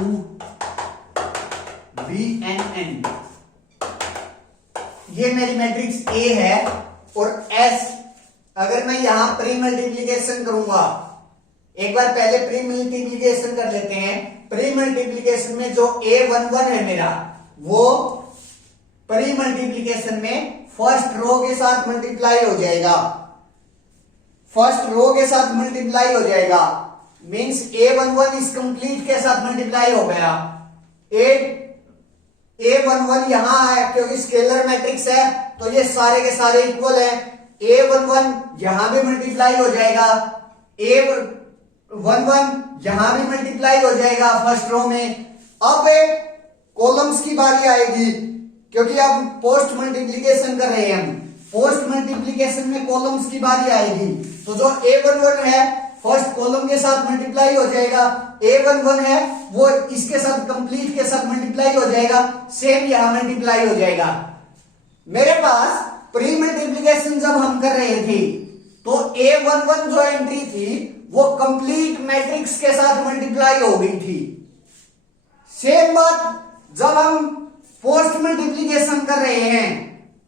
BNN, ये मेरी मैट्रिक्स A है। और S अगर मैं यहां प्री मल्टीप्लीकेशन करूंगा, एक बार पहले प्री मल्टीप्लीकेशन कर लेते हैं। प्री मल्टीप्लीकेशन में जो A11 है मेरा वो प्री मल्टीप्लीकेशन में फर्स्ट रो के साथ मल्टीप्लाई हो जाएगा, फर्स्ट रो के साथ मल्टीप्लाई हो जाएगा, मींस A11 इस कंप्लीट के साथ मल्टीप्लाई हो गया। A11 यहां है क्योंकि स्केलर मैट्रिक्स है तो ये सारे के सारे इक्वल है। A11 यहां भी मल्टीप्लाई हो जाएगा, A11 यहां भी मल्टीप्लाई हो जाएगा फर्स्ट रो में। अब कॉलम्स की बारी आएगी क्योंकि अब पोस्ट मल्टीप्लीकेशन कर रहे हैं हम, पोस्ट मल्टीप्लीकेशन में कॉलम्स की बारी आएगी, तो जो A11 है फर्स्ट कॉलम के साथ मल्टीप्लाई हो जाएगा, A11 है वो इसके साथ कंप्लीट के साथ मल्टीप्लाई हो जाएगा, सेम यहां मल्टीप्लाई हो जाएगा। मेरे पास प्री मल्टीप्लीकेशन जब हम कर रहे थे तो A11 जो एंट्री थी वो कंप्लीट मैट्रिक्स के साथ मल्टीप्लाई हो गई थी। सेम बात जब हम पोस्ट मल्टीप्लीकेशन कर रहे हैं,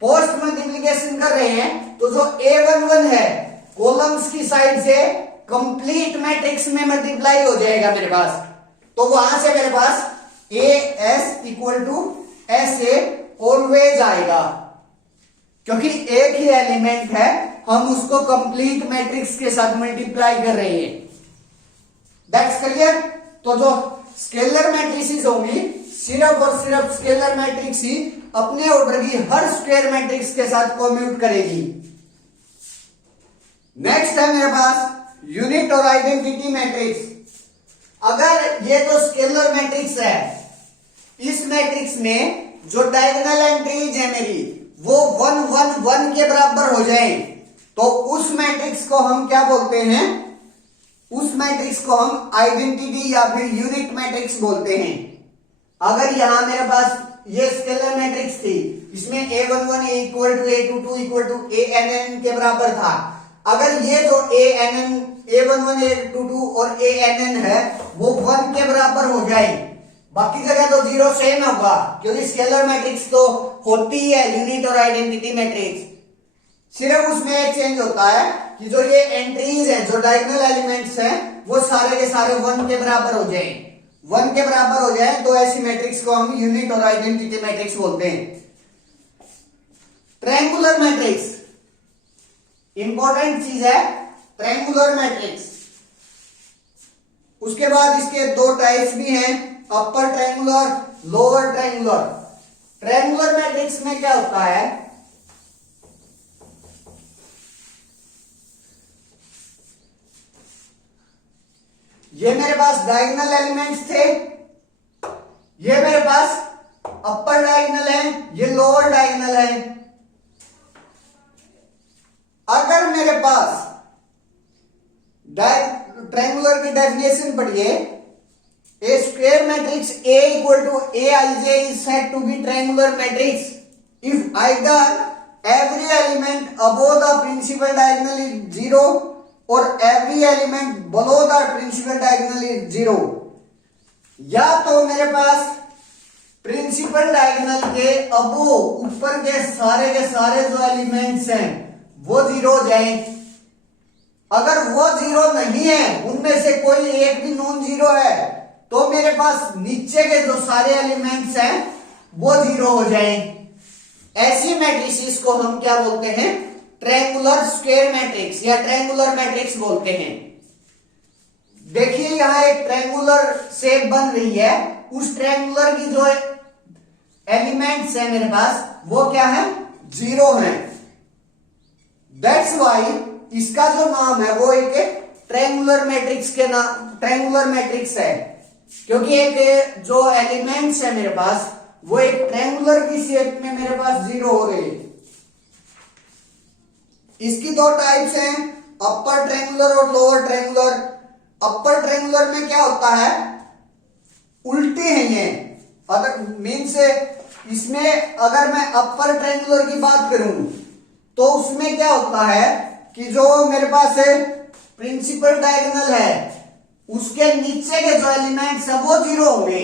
पोस्ट मल्टीप्लीकेशन कर रहे हैं तो जो A11 है कॉलम्स की साइड से कंप्लीट मैट्रिक्स में मल्टीप्लाई हो जाएगा मेरे पास, तो वहां से मेरे पास AS equal to SA always आएगा क्योंकि एक ही एलिमेंट है, हम उसको कंप्लीट मैट्रिक्स के साथ मल्टीप्लाई कर रहे हैं। That's clear. तो जो स्केलर मैट्रिसेस होंगी सिर्फ और सिर्फ स्केलर मैट्रिक्स ही अपने ऑर्डर की हर स्क्वायर मैट्रिक्स के साथ कम्यूट करेगी। नेक्स्ट है मेरे पास यूनिट और आइडेंटिटी मैट्रिक्स। अगर ये जो स्केलर मैट्रिक्स है, इस मैट्रिक्स में जो डायगोनल एंट्रीज है मेरी वो 1 1 1 के बराबर हो जाए तो उस मैट्रिक्स को हम क्या बोलते हैं, उस मैट्रिक्स को हम आइडेंटिटी या फिर यूनिट मैट्रिक्स बोलते हैं। अगर यहां मेरे पास ये स्केलर मैट्रिक्स थी, इसमें A11 equal to A22 equal to ANN के बराबर था, अगर ये जो ANN A11 A22 और ANN है वो 1 के बराबर हो जाए, बाकी जगह तो 0 सेम होगा क्योंकि स्केलर मैट्रिक्स तो होती है यूनिट और आइडेंटिटी मैट्रिक्स। सिर्फ उसमें एक चेंज होता है कि जो ये एंट्रीज है, जो डायगोनल एलिमेंट्स हैं वो सारे के सारे 1 के बराबर हो जाए। 1 के बराबर हो जाए तो ऐसी मैट्रिक्स को हम यूनिट और आइडेंटिटी मैट्रिक्स बोलते हैं। ट्रायंगुलर मैट्रिक्स इंपॉर्टेंट चीज है, ट्रायंगुलर मैट्रिक्स। उसके बाद इसके दो टाइप्स भी हैं, upper triangular, lower triangular. Triangular matrix में क्या होता है, ये मेरे पास डायगोनल एलिमेंट्स थे, ये मेरे पास अपर डायगोनल है, ये लोअर डायगोनल है। अगर मेरे पास ट्रायंगुलर की डेफिनेशन पढ़िए, a square matrix A equal to Aij is said to be triangular matrix if either every element above the principal diagonal is 0 और every element below the principal diagonal is 0। या तो मेरे पास प्रिंसिपल डायगोनल के अबोव ऊपर के सारे जो एलिमेंट्स हैं वो 0 हो जाएं। अगर वो 0 नहीं है, उनमें से कोई एक भी नॉन 0 है, तो मेरे पास नीचे के जो सारे एलिमेंट्स हैं वो 0 हो जाएं। ऐसी मैट्रिसेस को हम क्या बोलते हैं, ट्रायंगुलर स्क्वायर मैट्रिक्स या ट्रायंगुलर मैट्रिक्स बोलते हैं। देखिए यहां एक ट्रायंगुलर शेप बन रही है, उस ट्रायंगुलर की जो एलिमेंट्स है मेरे पास वो क्या है, 0 है। दैट्स वाई इसका जो नाम है वो एक ट्रायंगुलर मैट्रिक्स के नाम, ट्रायंगुलर मैट्रिक्स है, क्योंकि एक जो एलिमेंट्स है मेरे पास वो एक ट्रायंगुलर की शेप में मेरे पास 0 हो रहे हैं। इसकी दो टाइप्स हैं, अपर ट्रायंगुलर और लोअर ट्रायंगुलर। अपर ट्रायंगुलर में क्या होता है, उल्टे हैं ये, अगर मीन्स इसमें अगर मैं अपर ट्रायंगुलर की बात करूं तो उसमें क्या होता है कि जो मेरे पास प्रिंसिपल डायगोनल है उसके नीचे के जो एलिमेंट्स है वो 0 होंगे।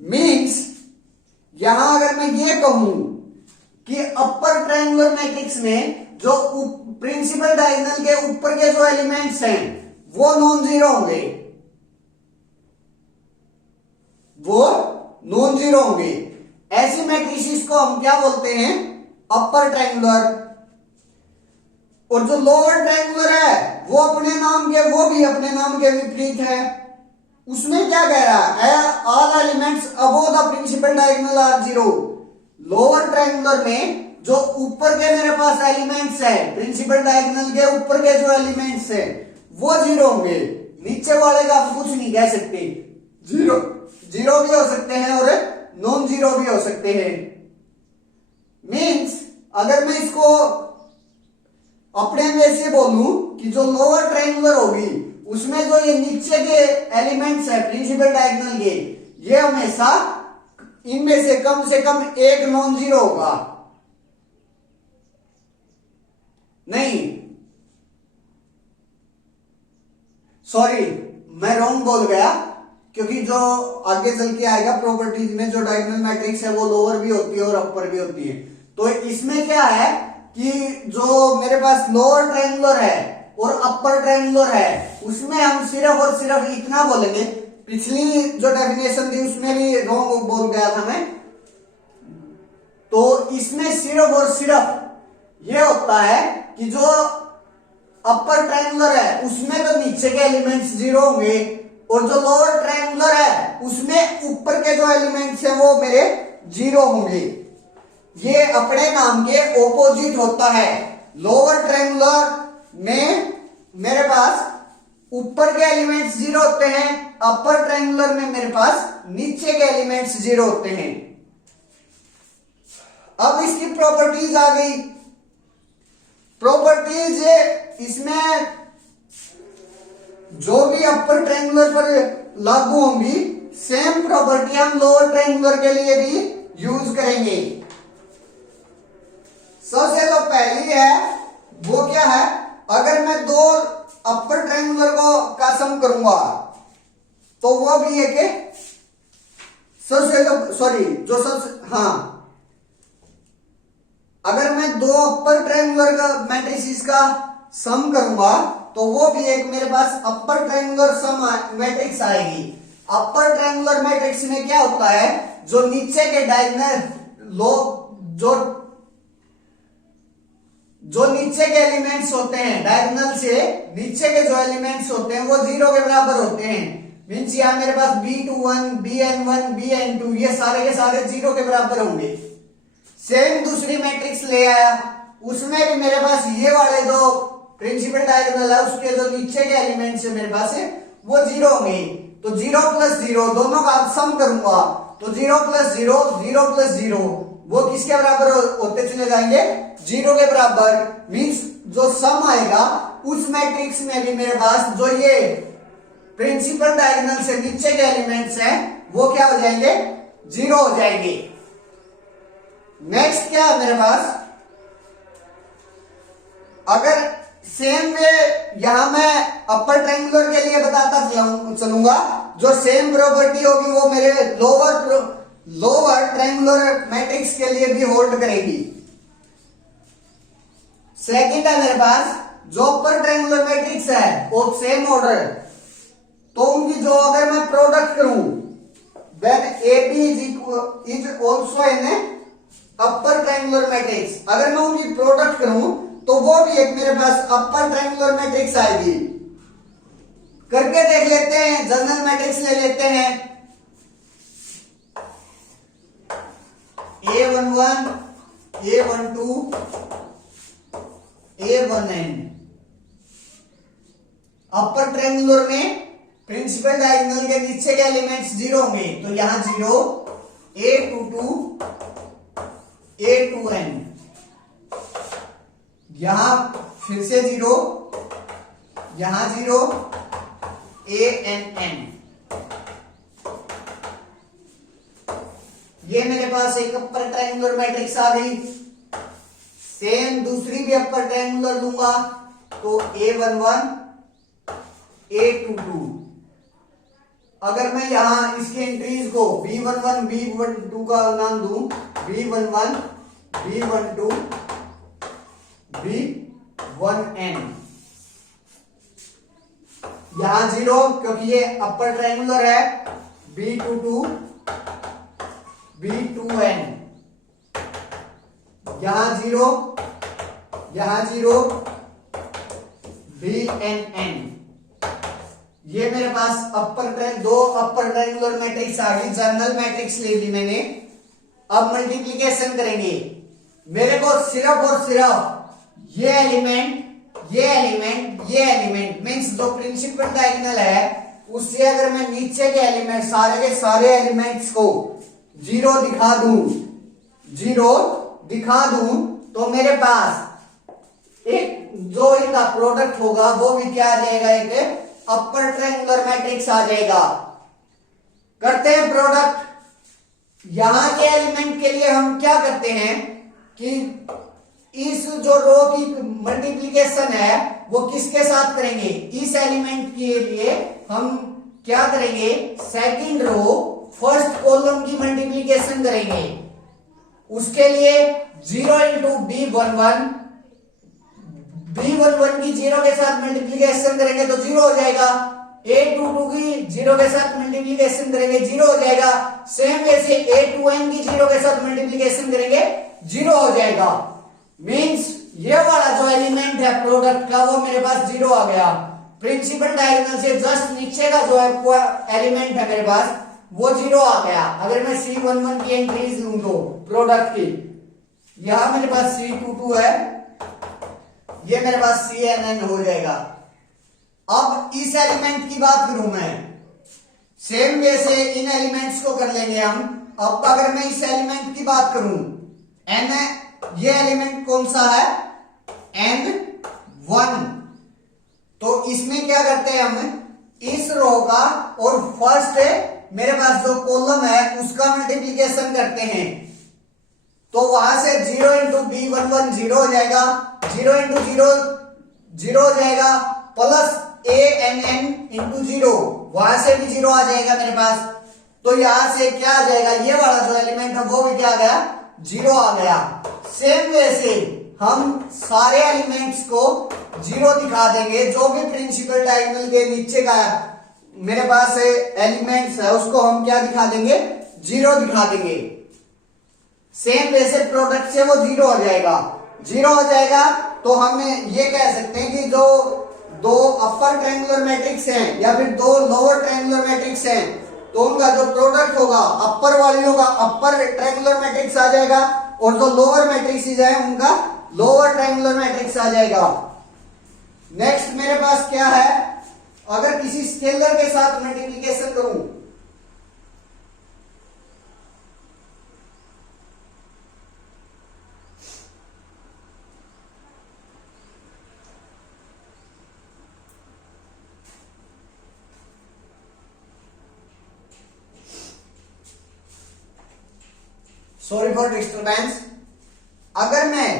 मीन्स यहां अगर मैं ये कहूं कि अपर ट्रायंगुलर मैट्रिक्स में जो प्रिंसिपल डायगोनल के ऊपर के जो एलिमेंट्स हैं वो नॉन 0 होंगे, वो नॉन 0 होंगे। ऐसी मैट्रिसेस को हम क्या बोलते हैं, अपर ट्रायंगुलर। और जो लोअर ट्रायंगुलर है वो अपने नाम के विपरीत है। उसमें क्या कह रहा है, all elements above the principal diagonal are 0। Lower triangular में जो ऊपर के मेरे पास एलिमेंट्स है, प्रिंसिपल डायगोनल के ऊपर के जो एलिमेंट्स है वो 0 होंगे, नीचे वाले का आप कुछ नहीं कह सकते। 0 भी हो सकते हैं और नॉन 0 भी हो सकते हैं। मीन्स अगर मैं इसको अपने में से बोलूं कि जो लोअर ट्रायंगुलर होगी उसमें जो ये नीचे के एलिमेंट्स है प्रिंसिपल डायगोनल के, ये हमेशा इनमें से कम एक नॉन 0 होगा। नहीं, सॉरी मैं रॉन्ग बोल गया, क्योंकि जो आगे चल के आएगा प्रॉपर्टीज में जो डायगोनल मैट्रिक्स है वो लोअर भी होती है और अपर भी होती है। तो इसमें क्या है कि जो मेरे पास लोअर ट्रायंगुलर है और अपर ट्रायंगुलर है उसमें हम सिर्फ और सिर्फ इतना बोलेंगे, पिछली जो डेफिनेशन थी उसमें भी रॉन्ग बोल गया था मैं, तो इसमें सिर्फ और सिर्फ ये होता है कि जो अपर ट्रायंगुलर है उसमें तो नीचे के एलिमेंट्स 0 होंगे और जो लोअर ट्रायंगुलर है उसमें ऊपर के जो एलिमेंट्स हैं वो मेरे 0 होंगे। ये अपने नाम के ऑपोजिट होता है। लोअर ट्रायंगुलर में मेरे पास ऊपर के एलिमेंट्स 0 होते हैं, अपर ट्रायंगुलर में मेरे पास नीचे के एलिमेंट्स 0 होते हैं। अब इसकी प्रॉपर्टीज आ गई। प्रॉपर्टीज इसमें जो भी अपर ट्रायंगुलर पर लागू होंगी सेम प्रॉपर्टी हम लोअर ट्रायंगुलर के लिए भी यूज करेंगे। सबसे जो पहली है वो क्या है, अगर मैं दो अपर ट्रायंगुलर का सम करूंगा तो वो भी है कि अगर मैं दो अपर ट्रायंगुलर का मैट्रिसेस का सम करूंगा तो वो भी एक मेरे पास अपर ट्रायंगुलर सम मैट्रिक्स आएगी। अपर ट्रायंगुलर मैट्रिक्स में क्या होता है, जो नीचे के डायगोनल जो नीचे के एलिमेंट्स होते हैं, डायगोनल से नीचे के जो एलिमेंट्स होते हैं वो 0 के बराबर होते हैं। मींस यहां मेरे पास b21 bn1 bn2 ये सारे के सारे 0 के बराबर होंगे। सेम दूसरी मैट्रिक्स ले आया, उसमें भी मेरे पास ये वाले जो प्रिंसिपल डायगोनल है उसके जो नीचे के एलिमेंट्स है मेरे पास है वो 0 होंगे। तो 0 + 0 दोनों का सम करूंगा तो 0 + 0 0 + 0 वो किसके बराबर होते चले जाएंगे, 0 के बराबर। मींस जो सम आएगा उस मैट्रिक्स में भी मेरे पास जो ये प्रिंसिपल डायगोनल से नीचे के एलिमेंट्स हैं वो क्या हो जाएंगे, 0 हो जाएंगे। नेक्स्ट क्या है मेरे पास, अगर सेम वे यहां मैं अपर ट्रायंगुलर के लिए बताता चलूंगा, जो सेम प्रॉपर्टी होगी वो मेरे लोअर ट्रायंगुलर मैट्रिक्स के लिए भी होल्ड करेगी। सेकंड है मेरे पास जो अपर ट्रायंगुलर मैट्रिक्स है ऑफ सेम ऑर्डर, तो उनकी जो अगर मैं प्रोडक्ट करूं then AB is also an upper triangular matrix. अगर मैं उनकी प्रोडक्ट करूं तो वो भी एक मेरे पास अपर ट्रायंगुलर मैट्रिक्स आएगी। करके देख लेते हैं, जनरल मैट्रिक्स ले लेते हैं। A11 A12 A1n upper triangular में प्रिंसिपल डायगोनल के नीचे के एलिमेंट्स 0 होंगे, तो यहां 0 A22 A2n, यहां फिर से 0 यहां 0 ANN। ये मेरे पास एक अपर ट्रायंगुलर मैट्रिक्स आ गई। सेम दूसरी भी अपर ट्रायंगुलर लूंगा तो A11 A22। अगर मैं यहां इसके एंट्रीज को B11 B12 का नाम दूं, B11 B12 B1n, यहां 0 क्योंकि ये अपर ट्रायंगुलर है, B22 B2n, यहां 0 BNN। ये मेरे पास दो अपर ट्रायंगुलर मैट्रिक्स आ गई। जनरल मैट्रिक्स ले ली मैंने। अब मल्टीप्लिकेशन करेंगे। मेरे को सिर्फ और सिर्फ ये एलिमेंट मींस जो प्रिंसिपल डायगोनल है उससे अगर मैं नीचे के एलिमेंट सारे के सारे एलिमेंट्स को 0 दिखा दूं तो मेरे पास एक जो इनका प्रोडक्ट होगा वो भी क्या आ जाएगा, एक अपर ट्रायंगुलर मैट्रिक्स आ जाएगा। करते हैं प्रोडक्ट। यहां के एलिमेंट के लिए हम क्या करते हैं कि इस जो रो की मल्टीप्लिकेशन है वो किसके साथ करेंगे, इस एलिमेंट के लिए हम क्या करेंगे, सेकंड रो फर्स्ट कॉलम की मल्टीप्लिकेशन करेंगे। उसके लिए 0 इंटू B11 की 0 के साथ मल्टीप्लिकेशन करेंगे तो 0 हो जाएगा। A22 की 0 के साथ मल्टीप्लिकेशन करेंगे 0 हो जाएगा। सेम वैसे A2n की 0 के साथ मल्टीप्लिकेशन करेंगे 0 हो जाएगा। मींस ये वाला जो एलिमेंट है प्रोडक्ट का वो मेरे पास 0 आ गया। प्रिंसिपल डायगोनल से जस्ट नीचे का जो है एलिमेंट है मेरे पास वो 0 आ गया। अगर मैं C11 की एंट्रीज लूं तो प्रोडक्ट की, यहां मेरे पास C22 है, ये मेरे पास CNN हो जाएगा। अब इस एलिमेंट की बात करूं मैं, सेम वे से इन एलिमेंट्स को कर लेंगे हम। अब अगर मैं इस एलिमेंट की बात करूं, N, ये एलिमेंट कौन सा है, N1, तो इसमें क्या करते हैं हम, इस रो का और फर्स्ट मेरे पास जो कॉलम है उसका मल्टीप्लिकेशन करते हैं। तो वहां से 0 इंटू B11 0 हो जाएगा, 0 इंटू 0 हो जाएगा, प्लस ANN इंटू 0, वहां से भी 0 आ जाएगा मेरे पास। तो यहां से क्या आ जाएगा, ये वाला जो एलिमेंट है वो भी क्या आ गया, 0 आ गया। सेम वे से हम सारे एलिमेंट्स को 0 दिखा देंगे जो भी प्रिंसिपल डायगोनल के नीचे का मेरे पास एलिमेंट्स है उसको हम क्या दिखा देंगे, जीरो दिखा देंगे। सेम वैसे प्रोडक्ट से वो जीरो हो जाएगा। जीरो हो जाएगा तो हम ये कह सकते हैं कि जो दो अपर ट्रायंगुलर मैट्रिक्स हैं या फिर दो लोअर ट्रायंगुलर मैट्रिक्स हैं तो उनका जो प्रोडक्ट होगा अपर वाली होगा अपर ट्रायंगुलर मैट्रिक्स आ जाएगा और जो लोअर मैट्रिक्स है उनका लोअर ट्रायंगुलर मैट्रिक्स आ जाएगा। नेक्स्ट मेरे पास क्या है, अगर किसी स्केलर के साथ मल्टीप्लिकेशन करूं सॉरी फॉर डिस्टर्बेंस, अगर मैं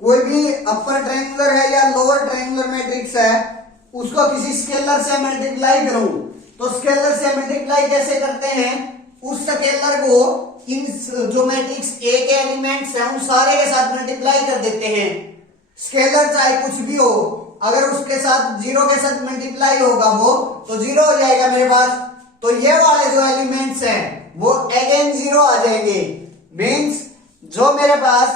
कोई भी अपर ट्रायंगुलर है या लोअर ट्रायंगुलर मैट्रिक्स है उसको किसी स्केलर से मल्टीप्लाई करूं तो स्केलर से मल्टीप्लाई कैसे करते हैं, उस स्केलर को इन जो मैट्रिक्स ए के एलिमेंट्स हैं उन सारे के साथ मल्टीप्लाई कर देते हैं। स्केलर चाहे कुछ भी हो, अगर उसके साथ जीरो के साथ मल्टीप्लाई होगा वो तो जीरो हो जाएगा मेरे पास। तो ये वाले जो एलिमेंट्स हैं वो अगेन जीरो आ जाएंगे। मीन्स जो मेरे पास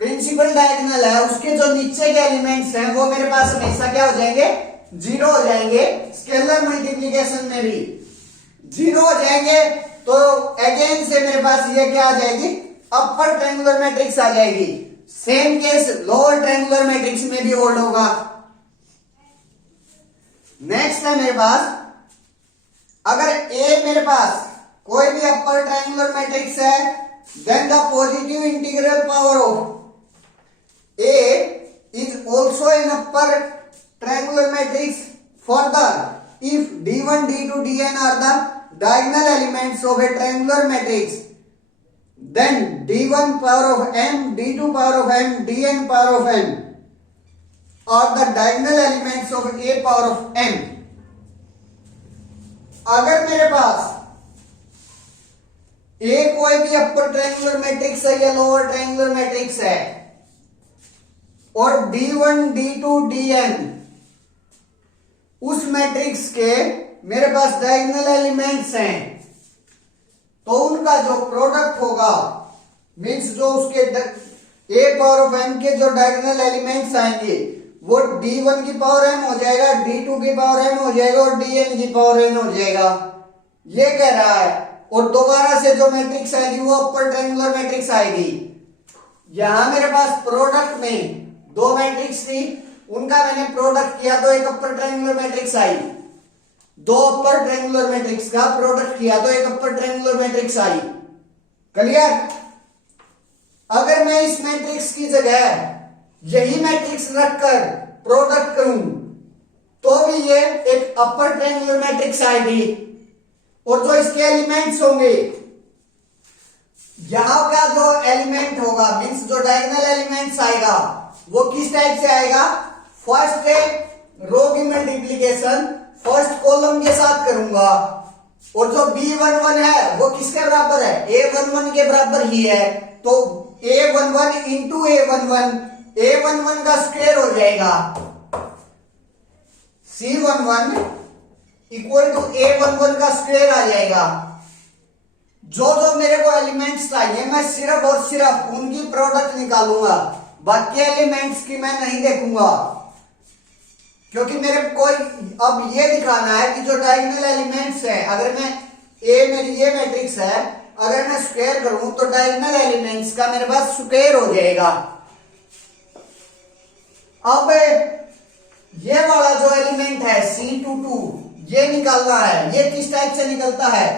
प्रिंसिपल डायगोनल है उसके जो नीचे के एलिमेंट्स हैं वो मेरे पास हमेशा क्या हो जाएंगे, जीरो हो जाएंगे। स्केलर मल्टीप्लिकेशन में भी जीरो हो जाएंगे तो अगेन से मेरे पास ये क्या आ जाएगी, अपर ट्रायंगुलर मैट्रिक्स आ जाएगी। Same case lower triangular matrix में भी होल्ड होगा। नेक्स्ट है मेरे पास, अगर ए मेरे पास कोई भी अपर ट्रायंगुलर मैट्रिक्स है then the positive integral power of A is also an upper triangular matrix for the if d1, d2, dn are the diagonal elements of a triangular matrix, then d1 power of m, d2 power of m, dn power of n are the diagonal elements of a power of m। अगर मेरे पास A कोई भी अपर ट्रायंगुलर मैट्रिक्स है या लोअर ट्रायंगुलर मैट्रिक्स है और d1, d2, dn उस मैट्रिक्स के मेरे पास डायगोनल एलिमेंट्स हैं तो उनका जो प्रोडक्ट होगा मींस जो उसके a पावर ऑफ m के जो डायगोनल एलिमेंट्स आएंगे वो d1 की पावर m हो जाएगा, d2 की पावर m हो जाएगा और dn की पावर n हो जाएगा। ये कह रहा है। और दोबारा से जो मैट्रिक्स आएगी वो अपर ट्रायंगुलर मैट्रिक्स आएगी। यहां मेरे पास प्रोडक्ट में दो मैट्रिक्स थी, उनका मैंने प्रोडक्ट किया तो एक अपर ट्रायंगुलर मैट्रिक्स आई। दो अपर ट्रायंगुलर मैट्रिक्स का प्रोडक्ट किया तो एक अपर ट्रायंगुलर मैट्रिक्स आई। क्लियर? अगर मैं इस मैट्रिक्स की जगह यही मैट्रिक्स रखकर प्रोडक्ट करूं तो भी ये एक अपर ट्रायंगुलर मैट्रिक्स आएगी और जो इसके एलिमेंट्स होंगे यहां का जो एलिमेंट होगा मींस जो डायगोनल एलिमेंट्स आएगा वो किस टाइप से आएगा, फर्स्ट रो की मल्टीप्लिकेशन फर्स्ट कॉलम के साथ करूंगा और जो b11 है वो किसके बराबर है, a11 के बराबर ही है। तो a11 इंटू a11 का स्क्वायर हो जाएगा c11 इक्वल टू a11 का स्क्वायर आ जाएगा। जो जो मेरे को एलिमेंट्स चाहिए मैं सिर्फ और सिर्फ उनकी प्रोडक्ट निकालूंगा, बाकी एलिमेंट्स की मैं नहीं देखूंगा क्योंकि मेरे को अब ये दिखाना है कि जो डायगोनल एलिमेंट्स है अगर मैं मेरी ये मैट्रिक्स है अगर मैं स्क्वायर करूं तो डायगोनल एलिमेंट्स का मेरे पास स्क्वायर हो जाएगा। अब ये वाला जो एलिमेंट है C22 ये निकालना है। ये किस टाइप से निकलता है,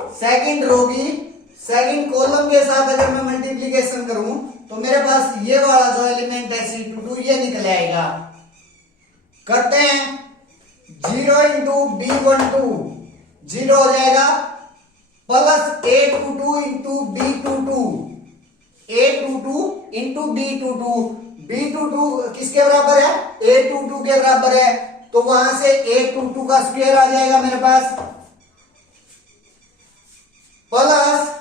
सेकंड रो की सेकंड कॉलम के साथ अगर मैं मल्टीप्लिकेशन करूं तो मेरे पास ये वाला जो एलिमेंट है C22 ये निकल आएगा। करते हैं 0 इंटू b12 0 हो जाएगा plus a22 into b22 a22 into b22 किसके बराबर है, a22 के बराबर है। तो वहां से a22 का स्क्वायर आ जाएगा मेरे पास प्लस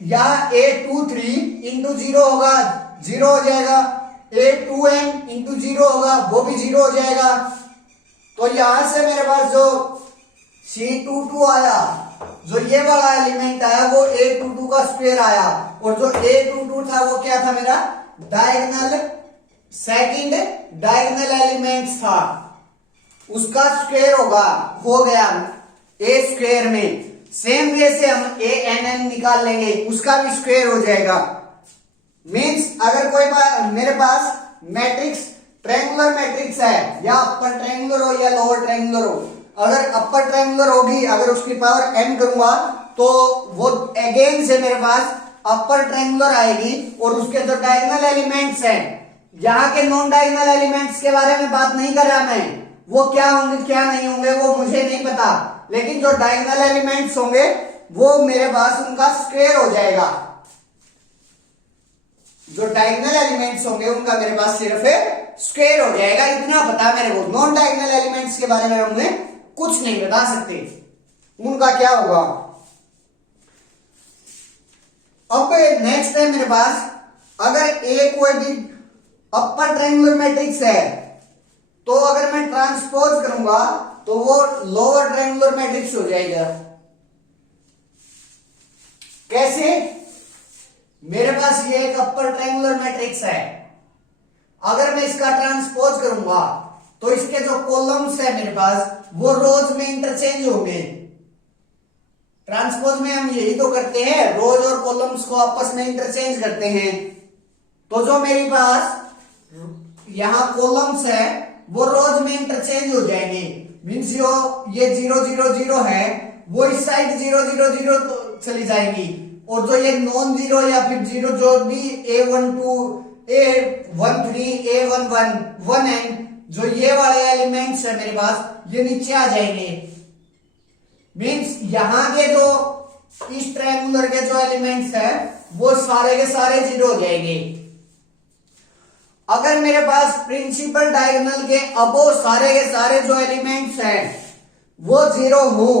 या a23 इंटू 0 होगा 0 हो जाएगा A2n इंटू 0 होगा, वो भी 0 हो जाएगा। तो यहां से मेरे पास जो C22 आया, जो ये वाला एलिमेंट आया वो A22 का स्क्वायर आया, और जो A22 था वो क्या था मेरा डायगोनल, सेकंड डायगोनल एलिमेंट्स था, उसका स्क्वायर होगा, हो गया ए स्क्वायर में। सेम वे से हम ANN निकाल लेंगे, उसका भी स्क्वायर हो जाएगा। मींस अगर कोई मेरे पास मैट्रिक्स ट्रायंगुलर मैट्रिक्स है, या अपर ट्रायंगुलर हो या लोअर ट्रायंगुलर हो, अगर अपर ट्रायंगुलर होगी, अगर उसकी पावर n करूंगा तो वो अगेन से मेरे पास अपर ट्रायंगुलर आएगी, और उसके जो डायगोनल एलिमेंट्स हैं, यहाँ के नॉन डायगोनल एलिमेंट्स के बारे में बात नहीं कर रहा मैं, वो क्या होंगे क्या नहीं होंगे वो मुझे नहीं पता, लेकिन जो डायगोनल एलिमेंट्स होंगे वो मेरे पास उनका स्क्वायर हो जाएगा। जो डायगोनल एलिमेंट्स होंगे उनका मेरे पास सिर्फ स्क्वायर हो जाएगा, इतना पता मेरे को। नॉन डायगोनल एलिमेंट्स के बारे में हमें कुछ नहीं बता सकते, उनका क्या होगा। अब नेक्स्ट है मेरे पास, अगर ए कोई भी अपर ट्रायंगुलर मैट्रिक्स है, तो अगर मैं ट्रांसपोज करूंगा तो वो लोअर ट्रायंगुलर मैट्रिक्स हो जाएगा। कैसे? मेरे पास ये एक अपर ट्रायंगुलर मैट्रिक्स है, अगर मैं इसका ट्रांसपोज करूंगा तो इसके जो कॉलम्स है मेरे पास वो रोज में इंटरचेंज होंगे। ट्रांसपोज में हम यही तो करते हैं, रोज और कॉलम्स को आपस में इंटरचेंज करते हैं। तो जो मेरे पास यहां कॉलम्स है वो रोज में इंटरचेंज हो जाएंगे। मींस जो ये 0 0 0 है वो इस साइड 0 0 0 तो चली जाएगी, और जो ये नॉन जीरो या फिर जीरो जो भी A12 A13 A11 1n जो ये वाले एलिमेंट्स है मेरे पास, ये नीचे आ जाएंगे। मींस यहां के जो इस ट्रायंगुलर के जो एलिमेंट्स है वो सारे के सारे जीरो हो जाएंगे। अगर मेरे पास प्रिंसिपल डायगोनल के अबो सारे के सारे जो एलिमेंट्स हैं वो जीरो हो,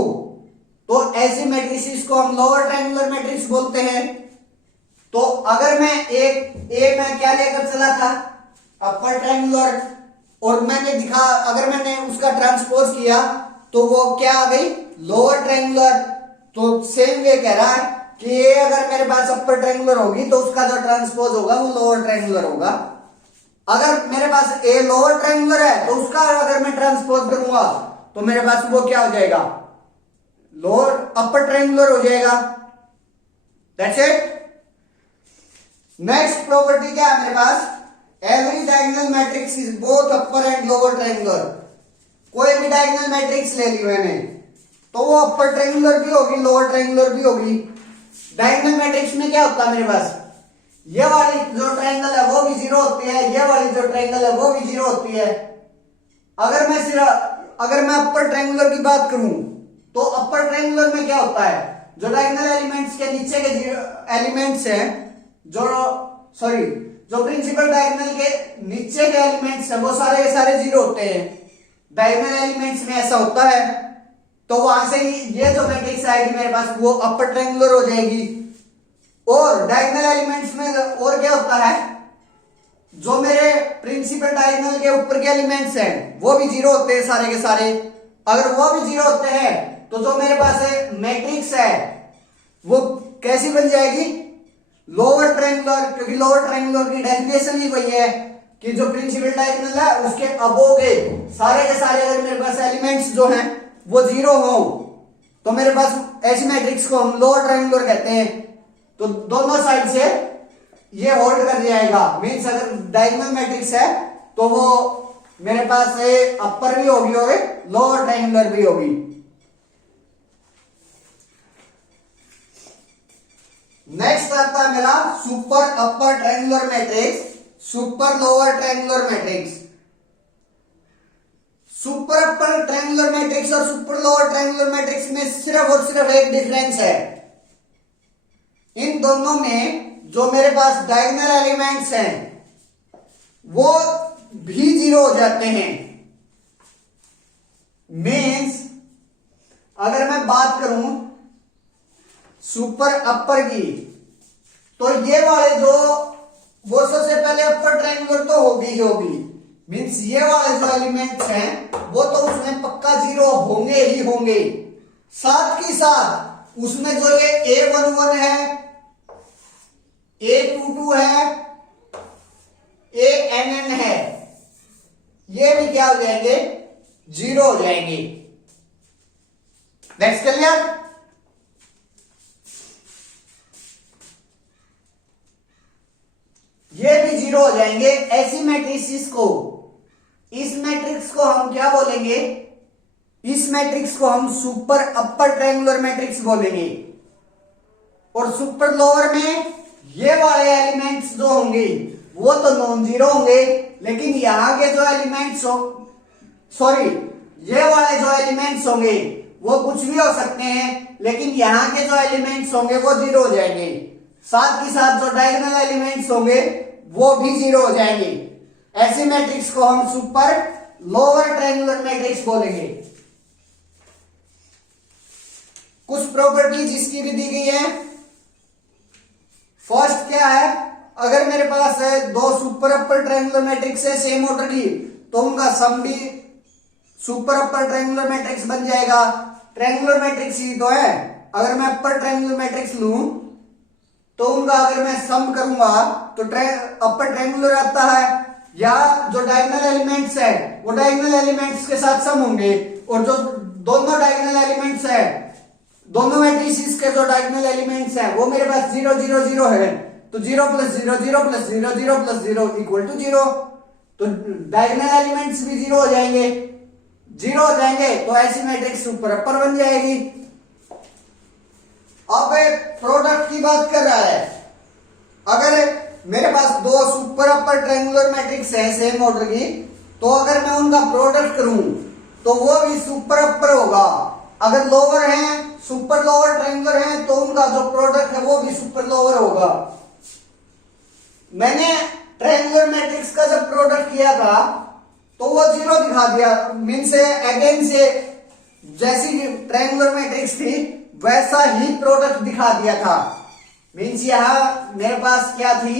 तो ऐसी मैट्रिसेस को हम लोअर ट्रायंगुलर मैट्रिक्स बोलते हैं। तो अगर मैं मैं क्या लेकर चला था अपर ट्रायंगुलर, और मैंने दिखा, अगर मैंने उसका ट्रांसपोज किया तो वो क्या आ गई लोअर ट्रायंगुलर। तो सेम वे कह रहा है कि ये अगर मेरे पास अपर ट्रायंगुलर होगी तो उसका जो ट्रांसपोज होगा वो लोअर ट्रायंगुलर होगा। अगर मेरे पास ए लोअर ट्रायंगुलर है तो उसका अगर मैं ट्रांसपोज करूंगा तो मेरे पास वो क्या हो जाएगा लोअर अपर ट्रायंगुलर हो जाएगा। That's it. नेक्स्ट प्रॉपर्टी क्या है मेरे पास, every diagonal matrix is both upper and lower triangular. कोई भी डायगोनल मैट्रिक्स ले ली मैंने तो वो अपर ट्रायंगुलर भी होगी लोअर ट्रायंगुलर भी होगी। डायगोनल मैट्रिक्स में क्या होता है मेरे पास, ये वाली जो ट्रायंगल है वो भी जीरो होती है, ये वाली जो ट्रायंगल है वो भी जीरो होती है। अगर मैं अपर ट्रायंगुलर की बात करूं तो अपर ट्रायंगुलर में क्या होता है, जो डायगोनल एलिमेंट्स के नीचे के एलिमेंट्स हैं, जो प्रिंसिपल डायगोनल के नीचे के एलिमेंट्स हैं वो सारे के सारे जीरो होते हैं। डायगोनल एलिमेंट्स में ऐसा होता है, तो वहां से ये जो मैट्रिक्स आएगी मेरे पास वो अपर ट्रायंगुलर हो जाएगी। और डायगोनल एलिमेंट्स में और क्या होता है, जो मेरे प्रिंसिपल डायगोनल के ऊपर के एलिमेंट्स हैं वो भी जीरो होते हैं सारे के सारे। अगर वो भी जीरो होते हैं तो जो मेरे पास मैट्रिक्स है वो कैसी बन जाएगी लोअर ट्रायंगुलर, क्योंकि लोअर ट्रायंगुलर की डेफिनेशन ही वही है कि जो प्रिंसिपल डायगोनल है उसके अबोव के सारे के सारे अगर मेरे पास एलिमेंट्स जो हैं वो जीरो हो तो मेरे पास ऐसी मैट्रिक्स को हम लोअर ट्रायंगुलर कहते हैं। तो दोनों साइड से ये होल्ड कर जाएगा। मींस अगर डायगोनल मैट्रिक्स है तो वो मेरे पास अपर भी होगी और लोअर ट्रायंगुलर भी होगी। नेक्स्ट आता है मेरा सुपर अपर triangular matrix, super lower triangular matrix. Super अपर ट्रायंगुलर मैट्रिक्स और सुपर लोअर ट्रायंगुलर मैट्रिक्स में सिर्फ और सिर्फ एक डिफरेंस है, इन दोनों में जो मेरे पास डायगोनल एलिमेंट्स हैं वो भी जीरो हो जाते हैं। मींस अगर मैं बात करूं सुपर अपर की तो ये वाले जो वो सबसे पहले अपर ट्रायंगुलर तो होगी ही होगी, मींस ये वाले जो एलिमेंट्स हैं वो तो उसमें पक्का जीरो होंगे ही होंगे। साथ ही साथ उसमें जो ये A11 है, A22 है, ANN है, ये भी क्या हो जाएंगे, जीरो हो जाएंगे। That's clear. ये भी जीरो हो जाएंगे। ऐसी मैट्रिक्स को, इस मैट्रिक्स को हम क्या बोलेंगे, इस मैट्रिक्स को हम सुपर अपर ट्रायंगुलर मैट्रिक्स बोलेंगे। और सुपर लोअर में ये वाले एलिमेंट्स जो होंगे वो तो नॉन जीरो होंगे, लेकिन यहां के जो एलिमेंट्स सॉरी ये वाले जो एलिमेंट्स होंगे वो कुछ भी हो सकते हैं, लेकिन यहां के जो एलिमेंट्स होंगे वो जीरो हो जाएंगे। साथ ही साथ जो डायगोनल एलिमेंट्स होंगे वो भी जीरो हो जाएंगे। ऐसी मैट्रिक्स को हम सुपर लोअर ट्रायंगुलर मैट्रिक्स बोलेंगे। कुछ प्रॉपर्टीज इसकी भी दी गई है। फर्स्ट क्या है, अगर मेरे पास है दो सुपर अपर ट्रायंगुलर मैट्रिक्स है सेम ऑर्डर की, तो उनका सम भी सुपर अपर ट्रायंगुलर मैट्रिक्स बन जाएगा। ट्रायंगुलर मैट्रिक्स ही तो है। अगर मैं अपर ट्रायंगुलर मैट्रिक्स लूं तो उनका अगर मैं सम करूंगा तो अपर ट्रायंगुलर आता है, या जो डायगोनल एलिमेंट्स है वो डायगोनल एलिमेंट्स के साथ सम होंगे, और जो दोनों डायगोनल एलिमेंट्स है, दोनों मैट्रिसेस के जो डायगोनल एलिमेंट्स हैं वो मेरे पास 0 0 0 है, तो 0 + 0 0 + 0 0 + 0 = 0, तो डायगोनल एलिमेंट्स भी जीरो हो जाएंगे। जीरो हो जाएंगे तो ऐसी मैट्रिक्स सुपर अपर बन जाएगी। अब प्रोडक्ट की बात कर रहा है। अगर मेरे पास दो सुपर अपर ट्रायंगुलर मैट्रिक्स है सेम ऑर्डर की, तो अगर मैं उनका प्रोडक्ट करूं तो वो भी सुपर अपर होगा। अगर लोअर है, सुपर लोअर ट्रायंगुलर है, तो उनका जो प्रोडक्ट है वो भी सुपर लोअर होगा। मैंने ट्रायंगुलर मैट्रिक्स का जब प्रोडक्ट किया था तो वो जीरो दिखा दिया, मीन्स अगेन से जैसी ट्रायंगुलर मैट्रिक्स थी वैसा ही प्रोडक्ट दिखा दिया था। मीन्स यहां मेरे पास क्या थी,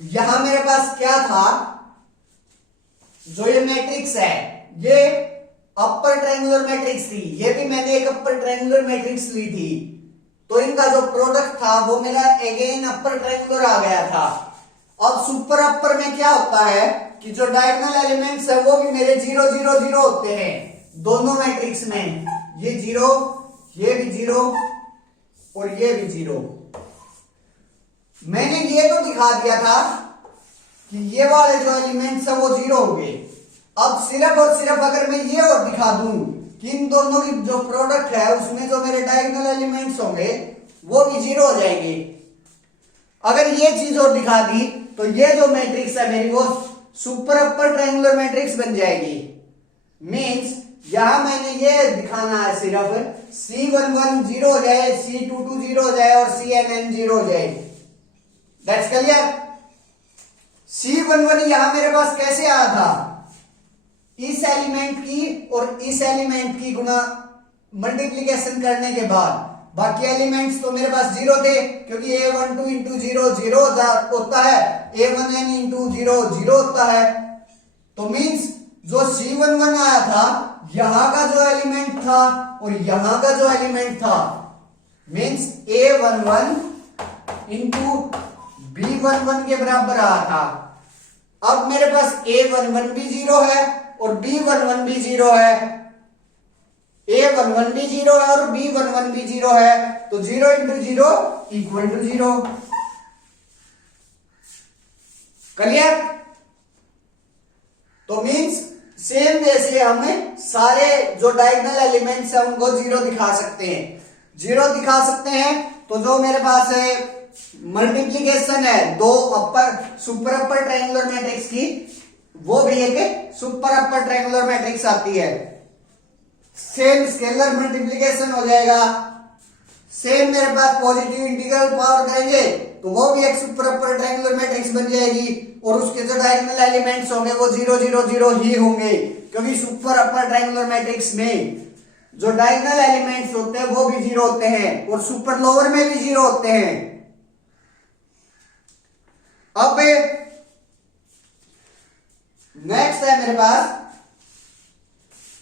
यहां मेरे पास क्या था, जो ये मैट्रिक्स है ये अपर ट्रायंगुलर मैट्रिक्स थी, ये भी मैंने एक अपर ट्रायंगुलर मैट्रिक्स ली थी, तो इनका जो प्रोडक्ट था वो मेरा अगेन अपर ट्रायंगुलर आ गया था। अब सुपर अपर में क्या होता है कि जो डायगोनल एलिमेंट्स है वो भी मेरे 0 0 0 होते हैं दोनों मैट्रिक्स में। ये 0, ये भी 0 और ये भी 0। मैंने ये तो दिखा दिया था कि ये वाले जो एलिमेंट्स है वो 0 होंगे। अब सिर्फ और सिर्फ अगर मैं ये और दिखा दूं कि इन दोनों की जो प्रोडक्ट है उसमें जो मेरे डायगोनल एलिमेंट्स होंगे वो भी 0 हो जाएंगे। अगर ये चीज और दिखा दी तो ये जो मैट्रिक्स है मेरी वो सुपर अपर ट्रायंगुलर मैट्रिक्स बन जाएगी। मींस यहां मैंने ये दिखाना है सिर्फ C11 0 हो जाए, C22 0 हो जाए और CNN 0 हो जाए। That's clear. C11 यहां मेरे पास कैसे आया था, इस एलिमेंट की और इस एलिमेंट की गुना मल्टीप्लीकेशन करने के बाद। बाकी एलिमेंट्स तो मेरे पास 0 थे क्योंकि A12 × 0 0 होता है, A1n × 0 0 होता है। तो मींस जो C11 आया था यहां का जो एलिमेंट था और यहां का जो एलिमेंट था, मींस A11 × B11 के बराबर आया था। अब मेरे पास A11 भी 0 है और B11 भी 0 है, A11 भी 0 है और B11 भी 0 है, तो 0 × 0 = 0। क्लियर। तो मींस सेम जैसे हमें सारे जो डायगोनल एलिमेंट्स है उनको 0 दिखा सकते हैं, 0 दिखा सकते हैं। तो जो मेरे पास है मल्टीप्लीकेशन है दो सुपर अपर ट्रायंगुलर मैट्रिक्स की, वो भी एक सुपर अपर ट्रायंगुलर मैट्रिक्स आती है। सेम स्केलर मल्टीप्लीकेशन हो जाएगा, सेम मेरे पास पॉजिटिव इंटीग्रल पावर करेंगे तो वो भी एक सुपर अपर ट्रायंगुलर मैट्रिक्स बन जाएगी, और उसके जो डायगोनल एलिमेंट्स होंगे वो 0 0 0 ही होंगे, क्योंकि सुपर अपर ट्रायंगुलर मैट्रिक्स में जो डायगोनल एलिमेंट्स होते हैं वो भी 0 होते हैं और सुपर लोअर में भी 0 होते हैं। अब नेक्स्ट है मेरे पास,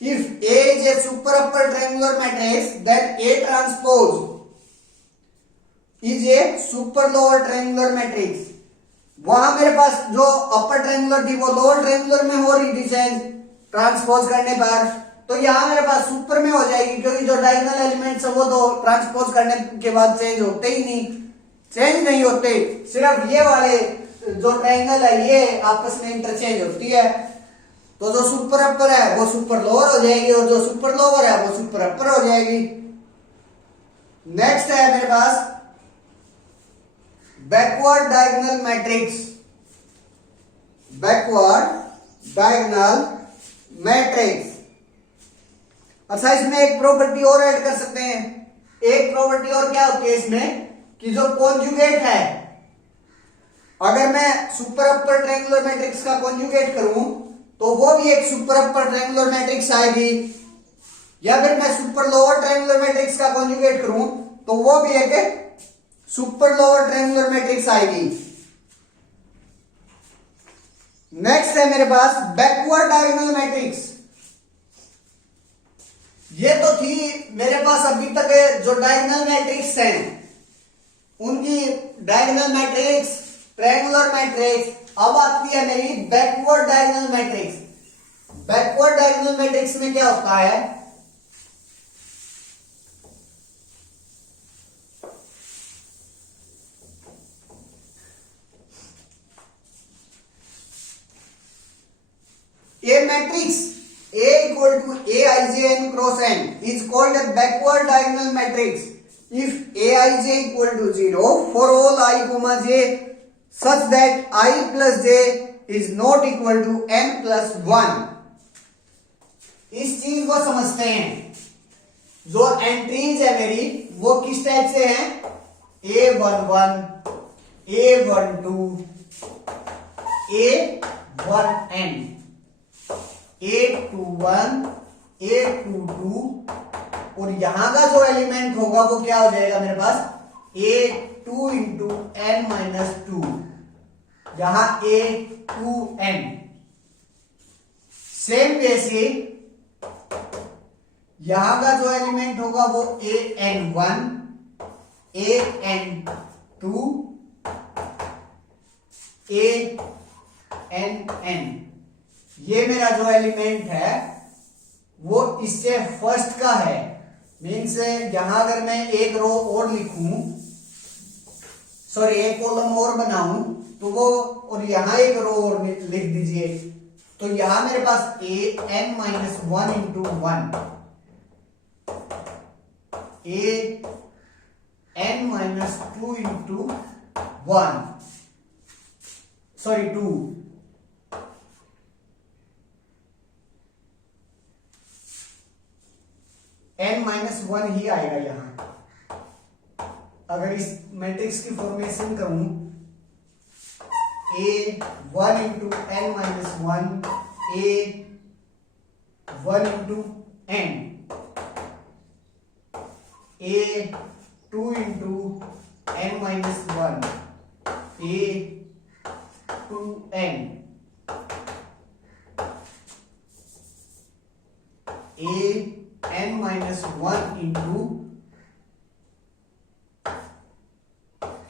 if A is a super upper triangular matrix then A transpose is a super lower triangular matrix। वहां मेरे पास जो अपर ट्रायंगुलर थी वो लोअर ट्रायंगुलर में हो रही थी चेंज ट्रांसपोज करने पर, तो यहां मेरे पास सुपर में हो जाएगी, क्योंकि जो डायगोनल एलिमेंट्स है वो तो ट्रांसपोज करने के बाद चेंज होते ही नहीं, चेंज नहीं होते, सिर्फ ये वाले जो ट्रायंगल है ये आपस में इंटरचेंज होती है। तो जो सुपर अपर है वो सुपर लोअर हो जाएगी और जो सुपर लोअर है वो सुपर अपर हो जाएगी। नेक्स्ट है मेरे पास backward diagonal matrix. Backward diagonal matrix, अच्छा इसमें एक प्रॉपर्टी और ऐड कर सकते हैं। एक प्रॉपर्टी और क्या होती है इसमें कि जो कॉन्जुगेट है, अगर मैं सुपर अपर ट्रायंगुलर मैट्रिक्स का कॉन्जुगेट करूं तो वो भी एक सुपर अपर ट्रायंगुलर मैट्रिक्स आएगी, या फिर मैं सुपर लोअर ट्रायंगुलर मैट्रिक्स का कॉन्जुगेट करूं तो वो भी एक सुपर लोअर ट्रायंगुलर मैट्रिक्स आएगी। नेक्स्ट है मेरे पास बैकवर्ड डायगोनल मैट्रिक्स। ये तो थी मेरे पास अभी तक जो डायगोनल मैट्रिक्स हैं उनकी डायगोनल मैट्रिक्स, ट्रायंगुलर मैट्रिक्स। अब आती है मेरी backward diagonal matrix. Backward diagonal matrix में क्या होता है, A matrix A equal to Aij n cross n is called a backward diagonal matrix if Aij equal to 0 for all I comma j such that I plus j is not equal to n plus 1। इस चीज को समझते हैं। जो एंट्रीज है मेरी वो किस टाइप से हैं, A11, A12, A1n, A21, A22 और यहां का जो एलिमेंट होगा वो क्या हो जाएगा मेरे पास A2 इंटू n माइनस 2, यहां A2n। सेम वे से यहां का जो एलिमेंट होगा वो AN1, AN2, ANN। ये मेरा जो एलिमेंट है वो इससे फर्स्ट का है, मीन्स यहां अगर मैं एक रो और लिखूं, सॉरी एक कॉलम और बनाऊं तो वो, और यहां एक रो और लिख दीजिए, तो यहां मेरे पास an minus 1 into 1, an minus 2 into 1, sorry 2, n minus 1 ही आएगा यहां। अगर इस मैट्रिक्स की फॉर्मेशन करूं A1 into n minus 1, A1 into n, A2 into n minus 1, A2n, n minus 1 into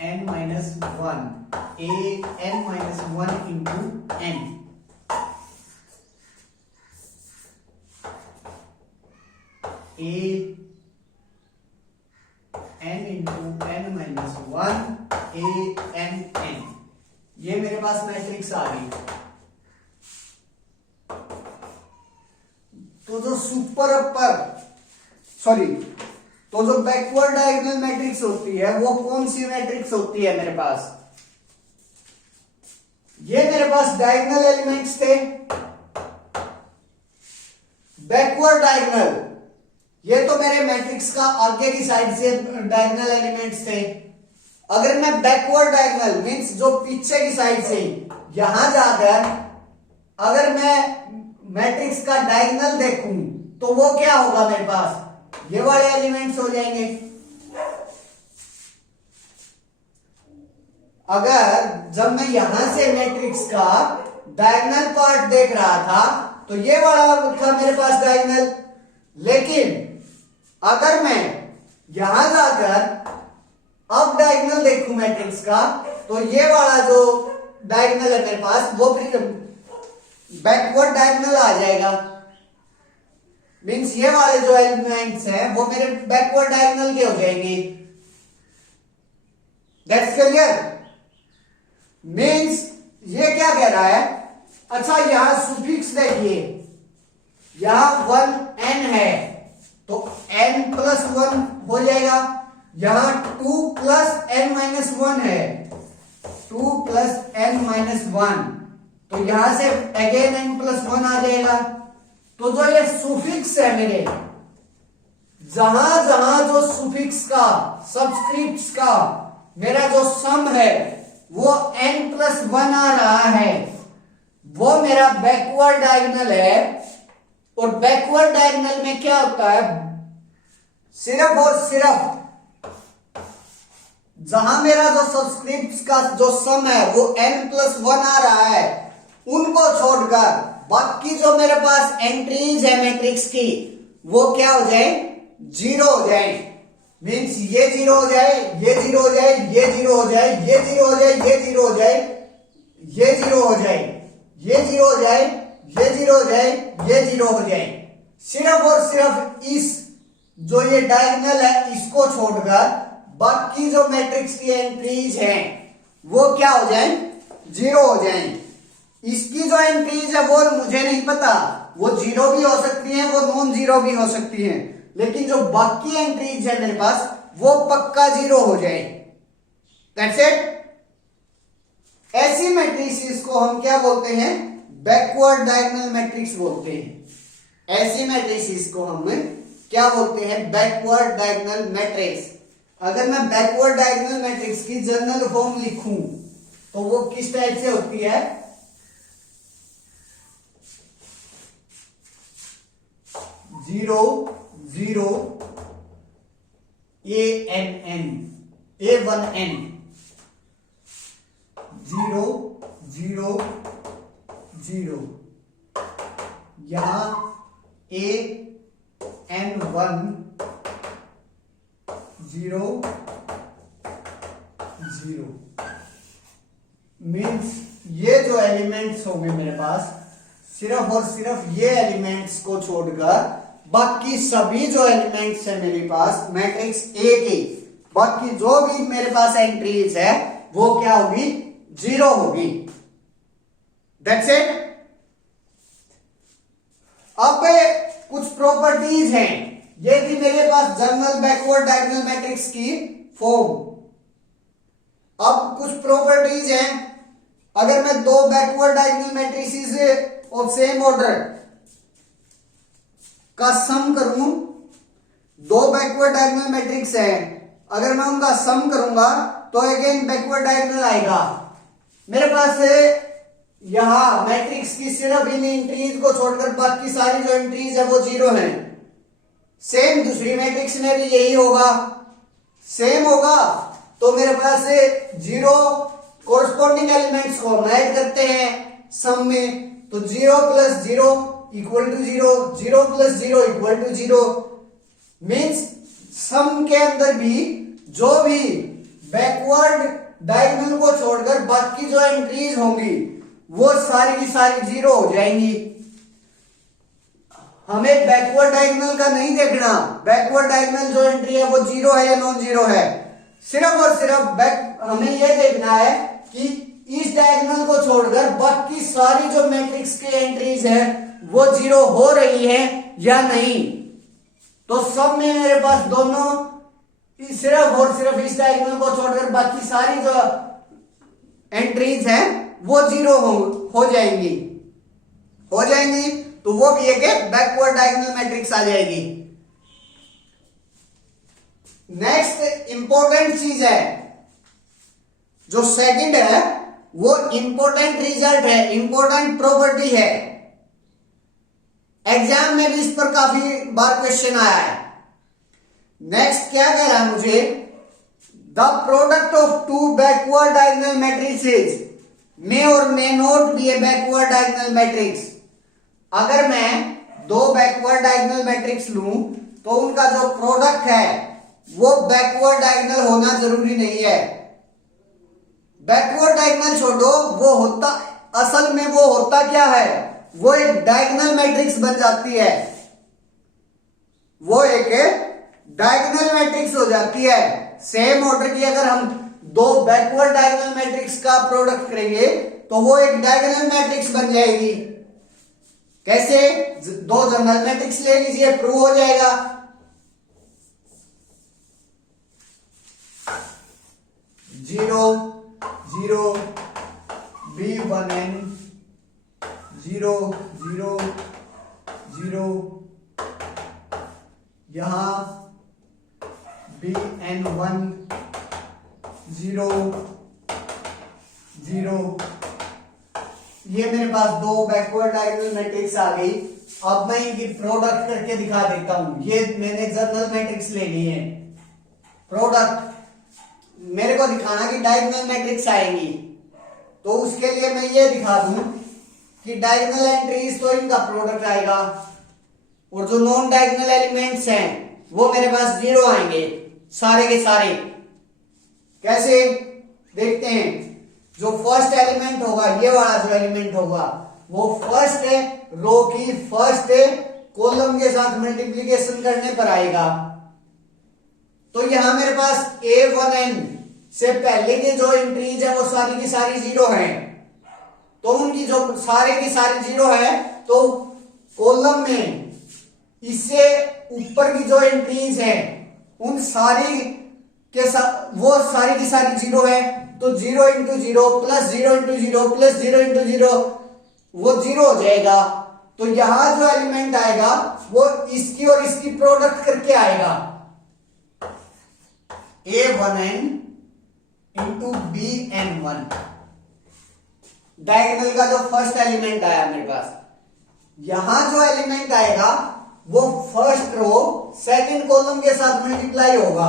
n minus 1, n minus 1 into n, n into n minus 1, n। ये मेरे पास मैट्रिक्स आ गई। तो जो सुपर अपर, सॉरी, तो जो बैकवर्ड डायगोनल मैट्रिक्स होती है वो कौन सी मैट्रिक्स होती है मेरे पास, ये मेरे पास डायगोनल एलिमेंट्स थे, बैकवर्ड डायगोनल, ये तो मेरे मैट्रिक्स का आगे की साइड से डायगोनल एलिमेंट्स थे। अगर मैं बैकवर्ड डायगोनल मींस जो पीछे की साइड से यहां जाकर अगर मैं मैट्रिक्स का डायगोनल देखूं तो वो क्या होगा मेरे पास, ये वाले एलिमेंट्स हो जाएंगे। अगर जब मैं यहां से मैट्रिक्स का डायगोनल पार्ट देख रहा था तो ये वाला था मेरे पास डायगोनल, लेकिन अगर मैं यहां जाकर अब डायगोनल देखूं मैट्रिक्स का तो ये वाला जो डायगोनल है मेरे पास वो बैकवर्ड डायगोनल आ जाएगा। मींस ये वाले जो एलिमेंट्स हैं वो मेरे बैकवर्ड डायगोनल के हो जाएंगे। That's clear. मींस ये क्या कह रहा है, अच्छा यहां सुफिक्स देखिए, यहां 1n है तो n+1 हो जाएगा। यहां 2 + n-1 है, 2 + n-1, तो यहां से अगेन n+1 आ जाएगा। तो जो ये सुफिक्स है मेरे, जहां जहां जो सुफिक्स का सबस्क्रिप्ट्स का मेरा जो सम है वो n+1 आ रहा है, वो मेरा बैकवर्ड डायगोनल है। और बैकवर्ड डायगोनल में क्या होता है, सिर्फ और सिर्फ जहां मेरा जो सबस्क्रिप्ट्स का जो सम है वो n+1 आ रहा है, उनको छोड़कर बाकी जो मेरे पास एंट्रीज है मैट्रिक्स की वो क्या हो जाए, 0 हो जाए। मींस ये 0 हो जाए, ये 0 हो जाए, ये 0 हो जाए, ये 0 हो जाए, ये 0 हो जाए, ये 0 हो जाए, ये 0 हो जाए, ये 0 हो जाए, ये 0 हो जाए। सिर्फ और सिर्फ इस जो ये डायगोनल है इसको छोड़कर बाकी जो मैट्रिक्स की एंट्रीज हैं वो क्या हो जाए, 0 हो जाए। इसकी जो एंट्रीज है वो मुझे नहीं पता, वो 0 भी हो सकती है, वो नॉन 0 भी हो सकती है, लेकिन जो बाकी एंट्रीज है मेरे पास वो पक्का 0 हो जाए। That's it. ऐसी मैट्रिसेस को हम क्या बोलते हैं, बैकवर्ड डायगोनल मैट्रिक्स बोलते हैं। ऐसी मैट्रिसेस को हम क्या बोलते हैं, बैकवर्ड डायगोनल मैट्रिक्स। अगर मैं बैकवर्ड डायगोनल मैट्रिक्स की जनरल फॉर्म लिखूं तो वो किस टाइप से होती है, 0 0 ANN A1n 0 0 0, यहां AN1 0 0। मीन्स ये जो एलिमेंट्स होंगे मेरे पास, सिर्फ और सिर्फ ये एलिमेंट्स को छोड़कर बाकी सभी जो एलिमेंट्स है मेरे पास मैट्रिक्स ए की, बाकी जो भी मेरे पास एंट्रीज है वो क्या होगी, 0 होगी। That's it. अब कुछ प्रॉपर्टीज हैं, ये थी मेरे पास जनरल बैकवर्ड डायगोनल मैट्रिक्स की फॉर्म। अब कुछ प्रॉपर्टीज हैं, अगर मैं दो backward diagonal matrices of same order का सम करूं, दो बैकवर्ड डायगोनल मैट्रिक्स है, अगर मैं उनका सम करूंगा तो अगेन बैकवर्ड डायगोनल आएगा। मेरे पास यहां मैट्रिक्स की सिर्फ इन एंट्रीज को छोड़कर बाकी सारी जो एंट्रीज है वो 0 है। सेम दूसरी मैट्रिक्स में भी यही होगा, सेम होगा। तो मेरे पास 0 कोरस्पॉन्डिंग एलिमेंट्स को हम ऐड करते हैं सम में, तो 0 + 0 equal to 0, 0 + 0 equal to 0। Means sum के अंदर भी जो भी बैकवर्ड डायगोनल को छोड़कर बाकी जो एंट्रीज होंगी वो सारी की सारी 0 हो जाएंगी। हमें बैकवर्ड डायगोनल का नहीं देखना, बैकवर्ड डायगोनल जो एंट्री है वो 0 है या नॉन 0 है। सिर्फ और सिर्फ हमें यह देखना है कि इस डायगोनल को छोड़कर बाकी सारी जो मैट्रिक्स की एंट्रीज है वो 0 हो रही है या नहीं। तो सब में मेरे पास दोनों, सिर्फ और सिर्फ इस डायगोनल को छोड़कर बाकी सारी जो एंट्रीज हैं वो 0 हो जाएंगी, तो वो भी एक बैकवर्ड डायगोनल मैट्रिक्स आ जाएगी। नेक्स्ट इंपॉर्टेंट चीज है, जो सेकंड है वो इंपॉर्टेंट रिजल्ट है, इंपॉर्टेंट प्रॉपर्टी है। एग्जाम में भी इस पर काफी बार क्वेश्चन आया है। नेक्स्ट क्या कह रहा है मुझे, the product of two backward diagonal matrices may or may not be a backward diagonal matrix. अगर मैं दो बैकवर्ड डायगोनल मैट्रिक्स लूं तो उनका जो प्रोडक्ट है वो बैकवर्ड डायगोनल होना जरूरी नहीं है। बैकवर्ड डायगोनल छोड़ो, वो होता असल में वो होता क्या है, वो एक डायगोनल मैट्रिक्स बन जाती है, वो एक डायगोनल मैट्रिक्स हो जाती है। सेम ऑर्डर की अगर हम दो बैकवर्ड डायगोनल मैट्रिक्स का प्रोडक्ट करेंगे तो वो एक डायगोनल मैट्रिक्स बन जाएगी। कैसे, दो जनरल मैट्रिक्स ले लीजिए, प्रूव हो जाएगा। 0 0 B1n 0 0 0, यहां Bn1 0 0। ये मेरे पास दो बैकवर्ड डायगोनल मैट्रिक्स आ गई। अब मैं इनकी प्रोडक्ट करके दिखा देता हूं। ये मैंने जनरल मैट्रिक्स ले ली है, प्रोडक्ट मेरे को दिखाना कि डायगोनल मैट्रिक्स आएंगी, तो उसके लिए मैं ये दिखा दूं कि डायगोनल एंट्रीज तो इनका प्रोडक्ट आएगा और जो नॉन डायगोनल एलिमेंट्स हैं वो मेरे पास 0 आएंगे सारे के सारे। कैसे देखते हैं, जो फर्स्ट एलिमेंट होगा, ये वाला जो एलिमेंट होगा वो फर्स्ट रो की फर्स्ट कॉलम के साथ मल्टीप्लीकेशन करने पर आएगा। तो यहां मेरे पास A1n से पहले के जो एंट्रीज है वो सारी की सारी 0 हैं, तो उनकी जो सारे की सारी 0 है, तो कॉलम में इससे ऊपर की जो एंट्रीज हैं उन सारी के साथ वो सारी की सारी 0 है, तो 0 into 0 plus 0 into 0 plus 0 into 0 वो 0 हो जाएगा। तो यहां जो एलिमेंट आएगा वो इसकी और इसकी प्रोडक्ट करके आएगा, A1n इंटू Bn1। डायगोनल का जो फर्स्ट एलिमेंट आया मेरे पास, यहां जो एलिमेंट आएगा वो फर्स्ट रो सेकंड कॉलम के साथ मल्टीप्लाई होगा।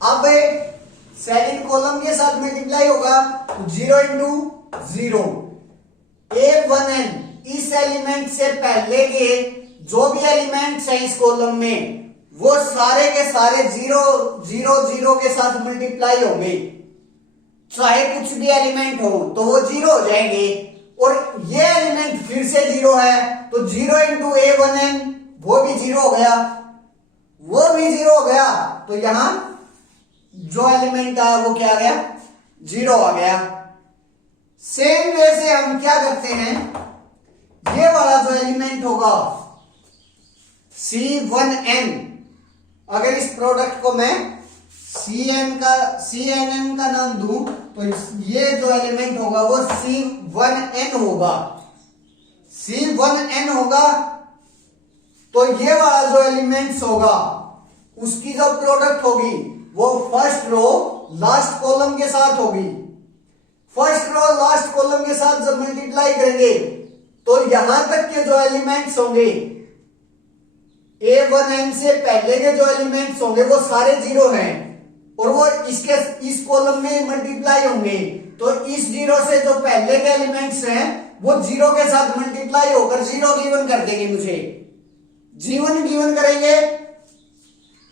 अब सेकंड कॉलम के साथ मल्टीप्लाई होगा, 0 इंटू 0। A1n इस एलिमेंट से पहले के जो भी एलिमेंट्स हैं इस कॉलम में वो सारे के सारे 0 0 0 के साथ मल्टीप्लाई होंगे। चाहे कुछ भी एलिमेंट हो तो वो 0 हो जाएंगे, और ये एलिमेंट फिर से 0 है, तो 0 इंटू A1n वो भी 0 हो गया, वो भी 0 हो गया। तो यहां जो एलिमेंट आया वो क्या आ गया, 0 आ गया। सेम वे से हम क्या करते हैं, ये वाला जो एलिमेंट होगा C1n, अगर इस प्रोडक्ट को मैं CNN का नाम दूं तो ये जो एलिमेंट होगा वो C1n होगा, C1n होगा। तो ये वाला जो एलिमेंट्स होगा उसकी जो प्रोडक्ट होगी वो फर्स्ट रो लास्ट कॉलम के साथ होगी। फर्स्ट रो लास्ट कॉलम के साथ जब मल्टीप्लाई करेंगे तो यहां तक के जो एलिमेंट्स होंगे, A1n से पहले के जो एलिमेंट्स होंगे वो सारे 0 हैं, और वो इस कॉलम में मल्टीप्लाई होंगे। तो इस 0 से जो पहले के एलिमेंट्स हैं वो 0 के साथ मल्टीप्लाई होकर 0 गिवन कर देंगे मुझे। 0 गिवन करेंगे,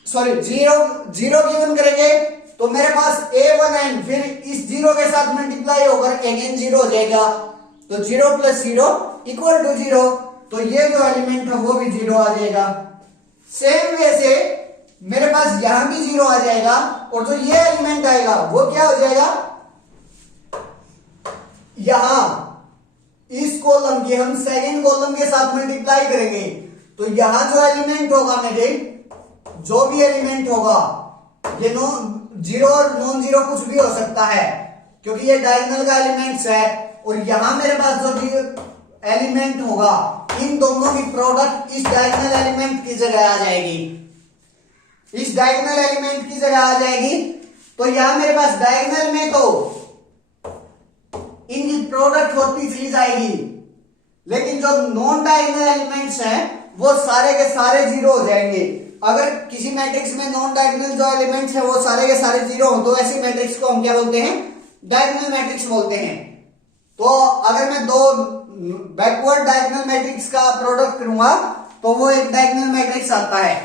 सॉरी 0 गिवन करेंगे तो मेरे पास A1n फिर इस 0 के साथ मल्टीप्लाई होकर अगेन 0 हो जाएगा। तो 0 प्लस 0 इक्वल टू 0, तो ये जो एलिमेंट है वो भी 0 आ जाएगा। सेम वे से मेरे पास यहां भी 0 आ जाएगा, और जो ये एलिमेंट आएगा वो क्या हो जाएगा, यहां इस कॉलम की हम सेकंड कॉलम के साथ मल्टीप्लाई करेंगे, तो यहां जो एलिमेंट होगा मेरे, जो भी एलिमेंट होगा, ये 0 और नॉन 0 कुछ भी हो सकता है क्योंकि ये डायगोनल का एलिमेंट्स है, और यहां मेरे पास जो एलिमेंट होगा इन दोनों की प्रोडक्ट इस डायगोनल एलिमेंट की जगह आ जाएगी, इस डायगोनल एलिमेंट की जगह आ जाएगी। तो यहां मेरे पास डायगोनल में तो इनकी प्रोडक्ट होती चली जाएगी, लेकिन जो नॉन डायगोनल एलिमेंट्स हैं वो सारे के सारे 0 हो जाएंगे। अगर किसी मैट्रिक्स में नॉन डायगोनल जो एलिमेंट्स है वो सारे के सारे जीरो हो तो ऐसे मैट्रिक्स को हम क्या बोलते हैं, डायगोनल मैट्रिक्स बोलते हैं। तो अगर मैं दो बैकवर्ड डायगोनल मैट्रिक्स का प्रोडक्ट करूंगा तो वो एक डायगोनल मैट्रिक्स आता है।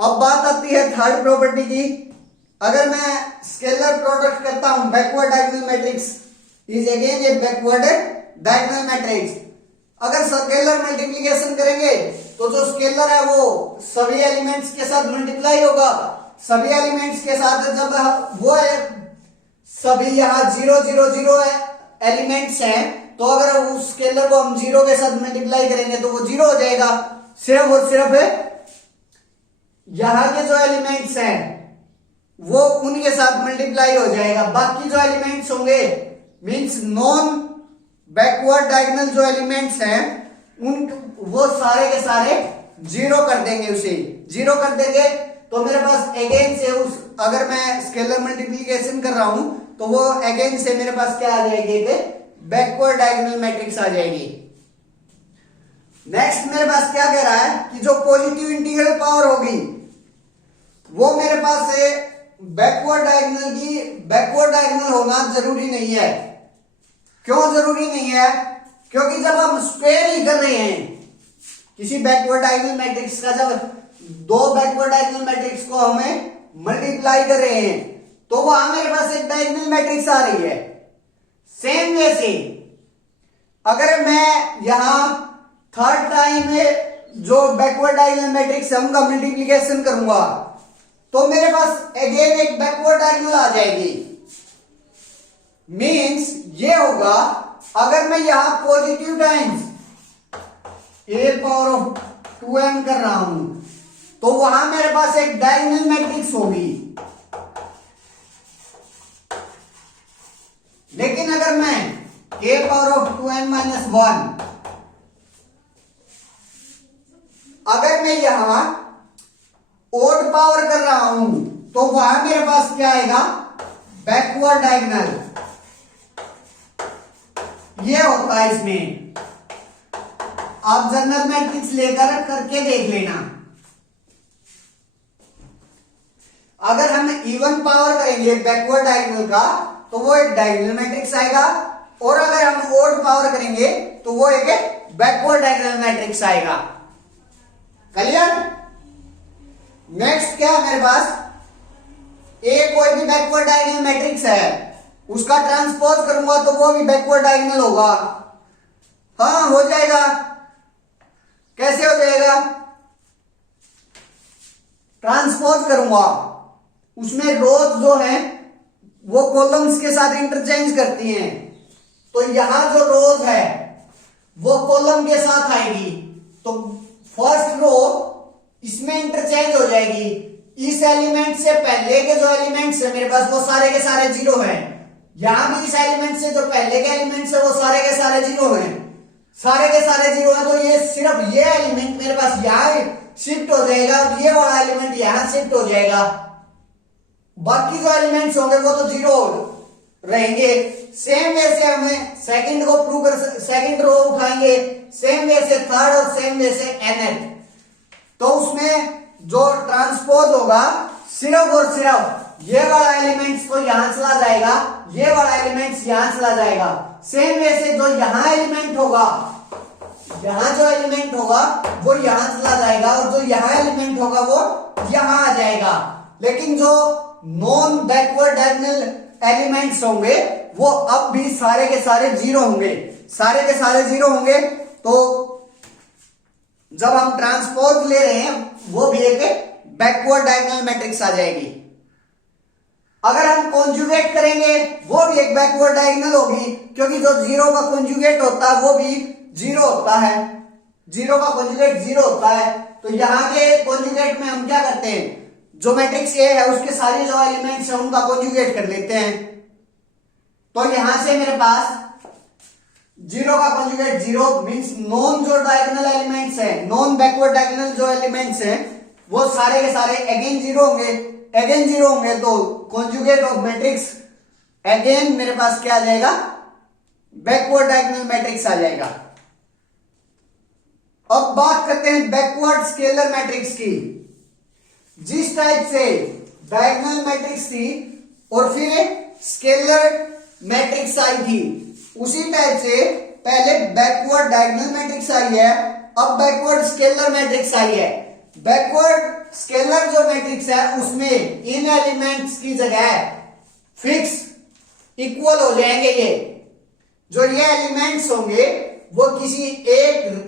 अब बात आती है थर्ड प्रॉपर्टी की। अगर मैं स्केलर प्रोडक्ट करता हूं, backward diagonal matrix is again A backward diagonal matrix. अगर स्केलर मल्टीप्लिकेशन करेंगे तो जो स्केलर है वो सभी एलिमेंट्स के साथ मल्टीप्लाई होगा। सभी एलिमेंट्स के साथ जब वो है सभी यहाँ 0 0 0 एलिमेंट्स हैं तो अगर उस स्केलर को हम 0 के साथ मल्टीप्लाई करेंगे तो वो 0 हो जाएगा। सिर्फ और सिर्फ यहाँ के जो एलिमेंट्स हैं वो उनके साथ मल्टीप्लाई हो जाएगा। बाकी जो एलिमेंट्स होंगे मींस नॉन बैकवर्ड डायगोनल जो एलिमेंट्स हैं उन वो सारे के सारे 0 कर देंगे, उसे 0 कर देंगे। तो मेरे पास अगेन से उस अगर मैं स्केलर मल्टीप्लिकेशन कर रहा हूं तो वो अगेन से मेरे पास क्या आ जाएगी, बैकवर्ड डायगोनल मैट्रिक्स आ जाएगी। नेक्स्ट मेरे पास क्या कह रहा है कि जो पॉजिटिव इंटीग्रल पावर होगी वो मेरे पास से बैकवर्ड डायगोनल होना जरूरी नहीं है। क्यों जरूरी नहीं है? क्योंकि जब हम स्क्वायर ही कर रहे हैं किसी बैकवर्ड डायगोनल मैट्रिक्स का, जब दो बैकवर्ड डायगोनल मैट्रिक्स को हमें मल्टीप्लाई कर रहे हैं तो वहां मेरे पास एक डायगोनल मैट्रिक्स आ रही है। सेम वे से अगर मैं यहां थर्ड टाइम में जो बैकवर्ड डायगोनल मैट्रिक्स है उनका मल्टीप्लिकेशन करूंगा तो मेरे पास अगेन एक बैकवर्ड डायगोनल आ जाएगी। मींस ये होगा अगर मैं यहां positive times a power of 2n कर रहा हूं तो वहां मेरे पास एक डायगोनल मैट्रिक्स होगी। लेकिन अगर मैं a power of 2n minus 1 अगर मैं यहां ओड पावर कर रहा हूं तो वहां मेरे पास क्या आएगा, बैकवर्ड डायगोनल। ये होता है इसमें। आप जनरल मैट्रिक्स लेकर करके देख लेना। अगर हम इवन पावर करेंगे बैकवर्ड डायगोनल का तो वो एक डायगोनल मैट्रिक्स आएगा, और अगर हम ओड पावर करेंगे तो वो एक बैकवर्ड डायगोनल मैट्रिक्स आएगा। क्लियर? नेक्स्ट क्या है मेरे पास, ए कोई भी बैकवर्ड डायगोनल मैट्रिक्स है उसका ट्रांसपोज करूंगा तो वो भी बैकवर्ड डायगोनल होगा। हाँ हो जाएगा। कैसे हो जाएगा? ट्रांसपोज करूंगा उसमें रोज जो है वो कॉलम्स के साथ इंटरचेंज करती हैं, तो यहां जो रोज है वो कॉलम के साथ आएगी तो फर्स्ट रो इसमें इंटरचेंज हो जाएगी। इस एलिमेंट से पहले के जो एलिमेंट्स है मेरे पास वो सारे के सारे 0 हैं। यहां भी इस एलिमेंट से जो पहले के एलिमेंट्स है वो सारे के सारे 0 हैं। सारे के सारे 0 है तो ये सिर्फ ये एलिमेंट मेरे पास यहां शिफ्ट हो जाएगा और ये वाला एलिमेंट यहां शिफ्ट हो जाएगा। बाकी जो एलिमेंट्स होंगे वो तो 0 रहेंगे। सेम वे से हमें सेकंड को प्रूव कर, सेकंड रो उठाएंगे, सेम वे से थर्ड और सेम वे से nth। तो उसमें जो ट्रांसपोज होगा सिर्फ और सिर्फ ये वाला एलिमेंट्स तो यहां चला जाएगा, ये वाला एलिमेंट्स यहां चला जाएगा। सेम वे से जो यहां एलिमेंट होगा, यहां जो एलिमेंट होगा वो यहां चला जाएगा और जो यहां एलिमेंट होगा वो यहां आ जाएगा। लेकिन जो नॉन बैकवर्ड डायगोनल एलिमेंट्स होंगे वो अब भी सारे के सारे 0 होंगे, सारे के सारे 0 होंगे। तो जब हम ट्रांसपोज ले रहे हैं वो भी एक बैकवर्ड डायगोनल मैट्रिक्स आ जाएगी। अगर हम कॉन्जुगेट करेंगे वो भी एक बैकवर्ड डायगोनल होगी, क्योंकि जो 0 का कॉन्जुगेट होता है वो भी 0 होता है। 0 का कॉन्जुगेट 0 होता है। तो यहां के कॉन्जुगेट में हम क्या करते हैं, जो मैट्रिक्स ए है उसके सारे जो एलिमेंट्स हैं उनका कॉन्जुगेट कर लेते हैं। तो यहां से मेरे पास 0 का कॉन्जुगेट 0 मींस नॉन जो डायगोनल एलिमेंट्स हैं, नॉन बैकवर्ड डायगोनल जो एलिमेंट्स हैं वो सारे के सारे अगेन 0 होंगे। अगेन 0 होंगे तो कॉन्जुगेट ऑफ मैट्रिक्स अगेन मेरे पास क्या आ जाएगा, बैकवर्ड डायगोनल मैट्रिक्स आ जाएगा। अब बात करते हैं बैकवर्ड स्केलर मैट्रिक्स की। जिस टाइप से डायगोनल मैट्रिक्स थी और फिर स्केलर मैट्रिक्स आई थी, उसी टाइप से पहले बैकवर्ड डायगोनल मैट्रिक्स आई है, अब बैकवर्ड स्केलर मैट्रिक्स आई है। बैकवर्ड स्केलर जो मैट्रिक्स है उसमें इन एलिमेंट्स की जगह फिक्स इक्वल हो जाएंगे। ये जो ये एलिमेंट्स होंगे वो किसी एक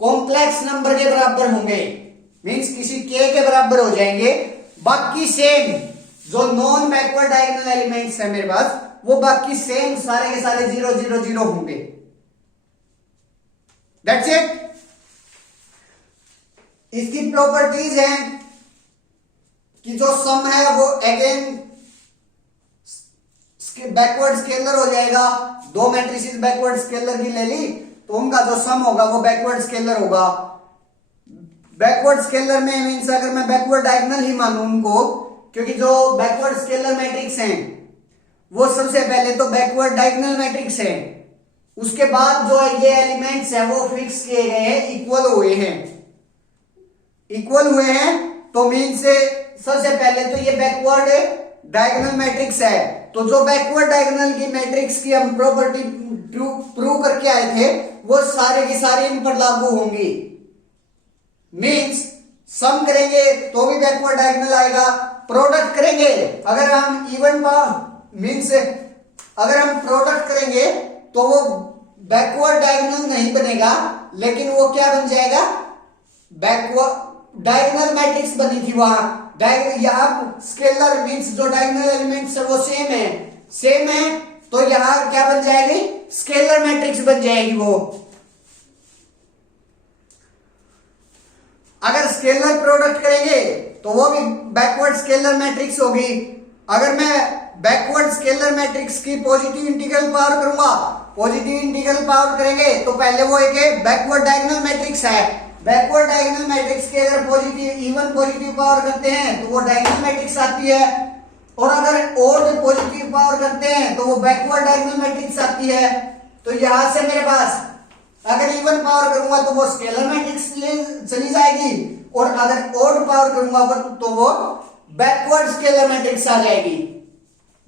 कॉम्प्लेक्स नंबर के बराबर होंगे, मींस किसी के बराबर हो जाएंगे। बाकी सेम जो नॉन बैकवर्ड डायगोनल एलिमेंट्स है मेरे पास, वो बाकी सेम सारे के सारे 0 0 0 होंगे। That's it. इसकी प्रॉपर्टीज हैं कि जो सम है वो अगेन बैकवर्ड स्केलर हो जाएगा। दो मैट्रिसेस बैकवर्ड स्केलर की ले ली तो उनका जो सम होगा वो बैकवर्ड स्केलर होगा। बैकवर्ड स्केलर में मीन्स अगर मैं बैकवर्ड डायगोनल ही मानूं उनको, क्योंकि जो बैकवर्ड स्केलर मैट्रिक्स हैं वो सबसे पहले तो बैकवर्ड डायगोनल मैट्रिक्स है, उसके बाद जो ये एलिमेंट्स हैं वो फिक्स किए गए हैं, इक्वल हुए हैं। इक्वल हुए हैं तो मीन्स सबसे पहले तो ये बैकवर्ड डायगोनल मैट्रिक्स है। तो जो बैकवर्ड डायगोनल की मैट्रिक्स की हम प्रॉपर्टी प्रूव करके आए थे वो सारे की सारी इन पर लागू होंगी। मीन्स सम करेंगे तो भी बैकवर्ड डायगोनल आएगा, प्रोडक्ट करेंगे अगर हम इवन मीन्स अगर हम प्रोडक्ट करेंगे तो वो बैकवर्ड डायगोनल नहीं बनेगा, लेकिन वो क्या बन जाएगा, बैकवर्ड डायगोनल मैट्रिक्स बनी थी वहां। यहाँ स्केलर मींस जो डायगोनल एलिमेंट्स है वो सेम है तो यहां क्या बन जाएगी, स्केलर मैट्रिक्स बन जाएगी वो। अगर स्केलर प्रोडक्ट करेंगे तो वो भी बैकवर्ड स्केलर मैट्रिक्स होगी। अगर मैं बैकवर्ड स्केलर मैट्रिक्स की पॉजिटिव इंटीग्रल पावर करूंगा, पॉजिटिव इंटीग्रल पावर करेंगे तो पहले वो एक बैकवर्ड डायगोनल मैट्रिक्स है। बैकवर्ड डायगोनल मैट्रिक्स के अगर पॉजिटिव इवन पॉजिटिव पावर करते हैं तो वो डायगोनल मैट्रिक्स आती है, और अगर ऑड पॉजिटिव पावर करते हैं तो वो बैकवर्ड डायगोनल मैट्रिक्स आती है। तो यहां से मेरे पास अगर इवन पावर करूंगा तो वो स्केलर मैट्रिक्स चली जाएगी, और अगर ऑड पावर करूंगा तो वो बैकवर्ड स्केलर मैट्रिक्स आ जाएगी।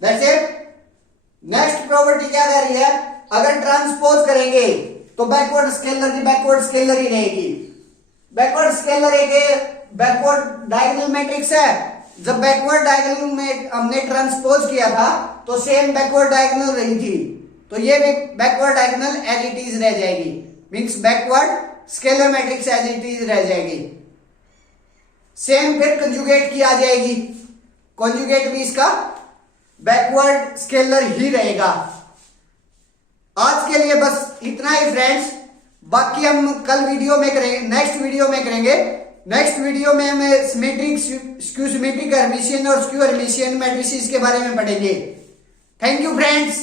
That's it. नेक्स्ट प्रॉपर्टी क्या कह रही है, अगर ट्रांसपोज करेंगे तो बैकवर्ड स्केलर की बैकवर्ड स्केलर ही रहेगी। बैकवर्ड स्केलर एक बैकवर्ड डायगोनल मैट्रिक्स है। जब बैकवर्ड डायगोनल में हमने ट्रांसपोज किया था तो सेम बैकवर्ड डायगोनल रही थी, तो ये भी backward diagonal as it is रह जाएगी, means backward scalar matrix as it is रह जाएगी। सेम फिर कंजुगेट की आ जाएगी, कंजुगेट भी इसका बैकवर्ड स्केलर ही रहेगा। आज के लिए बस इतना ही फ्रेंड्स, बाकी हम कल वीडियो में करेंगे, नेक्स्ट वीडियो में करेंगे। नेक्स्ट वीडियो में हम सिमेट्रिक, स्क्यू सिमेट्रिक, हर्मिशियन और स्क्यू हर्मिशियन मैट्रिसेस के बारे में पढ़ेंगे। Thank you friends.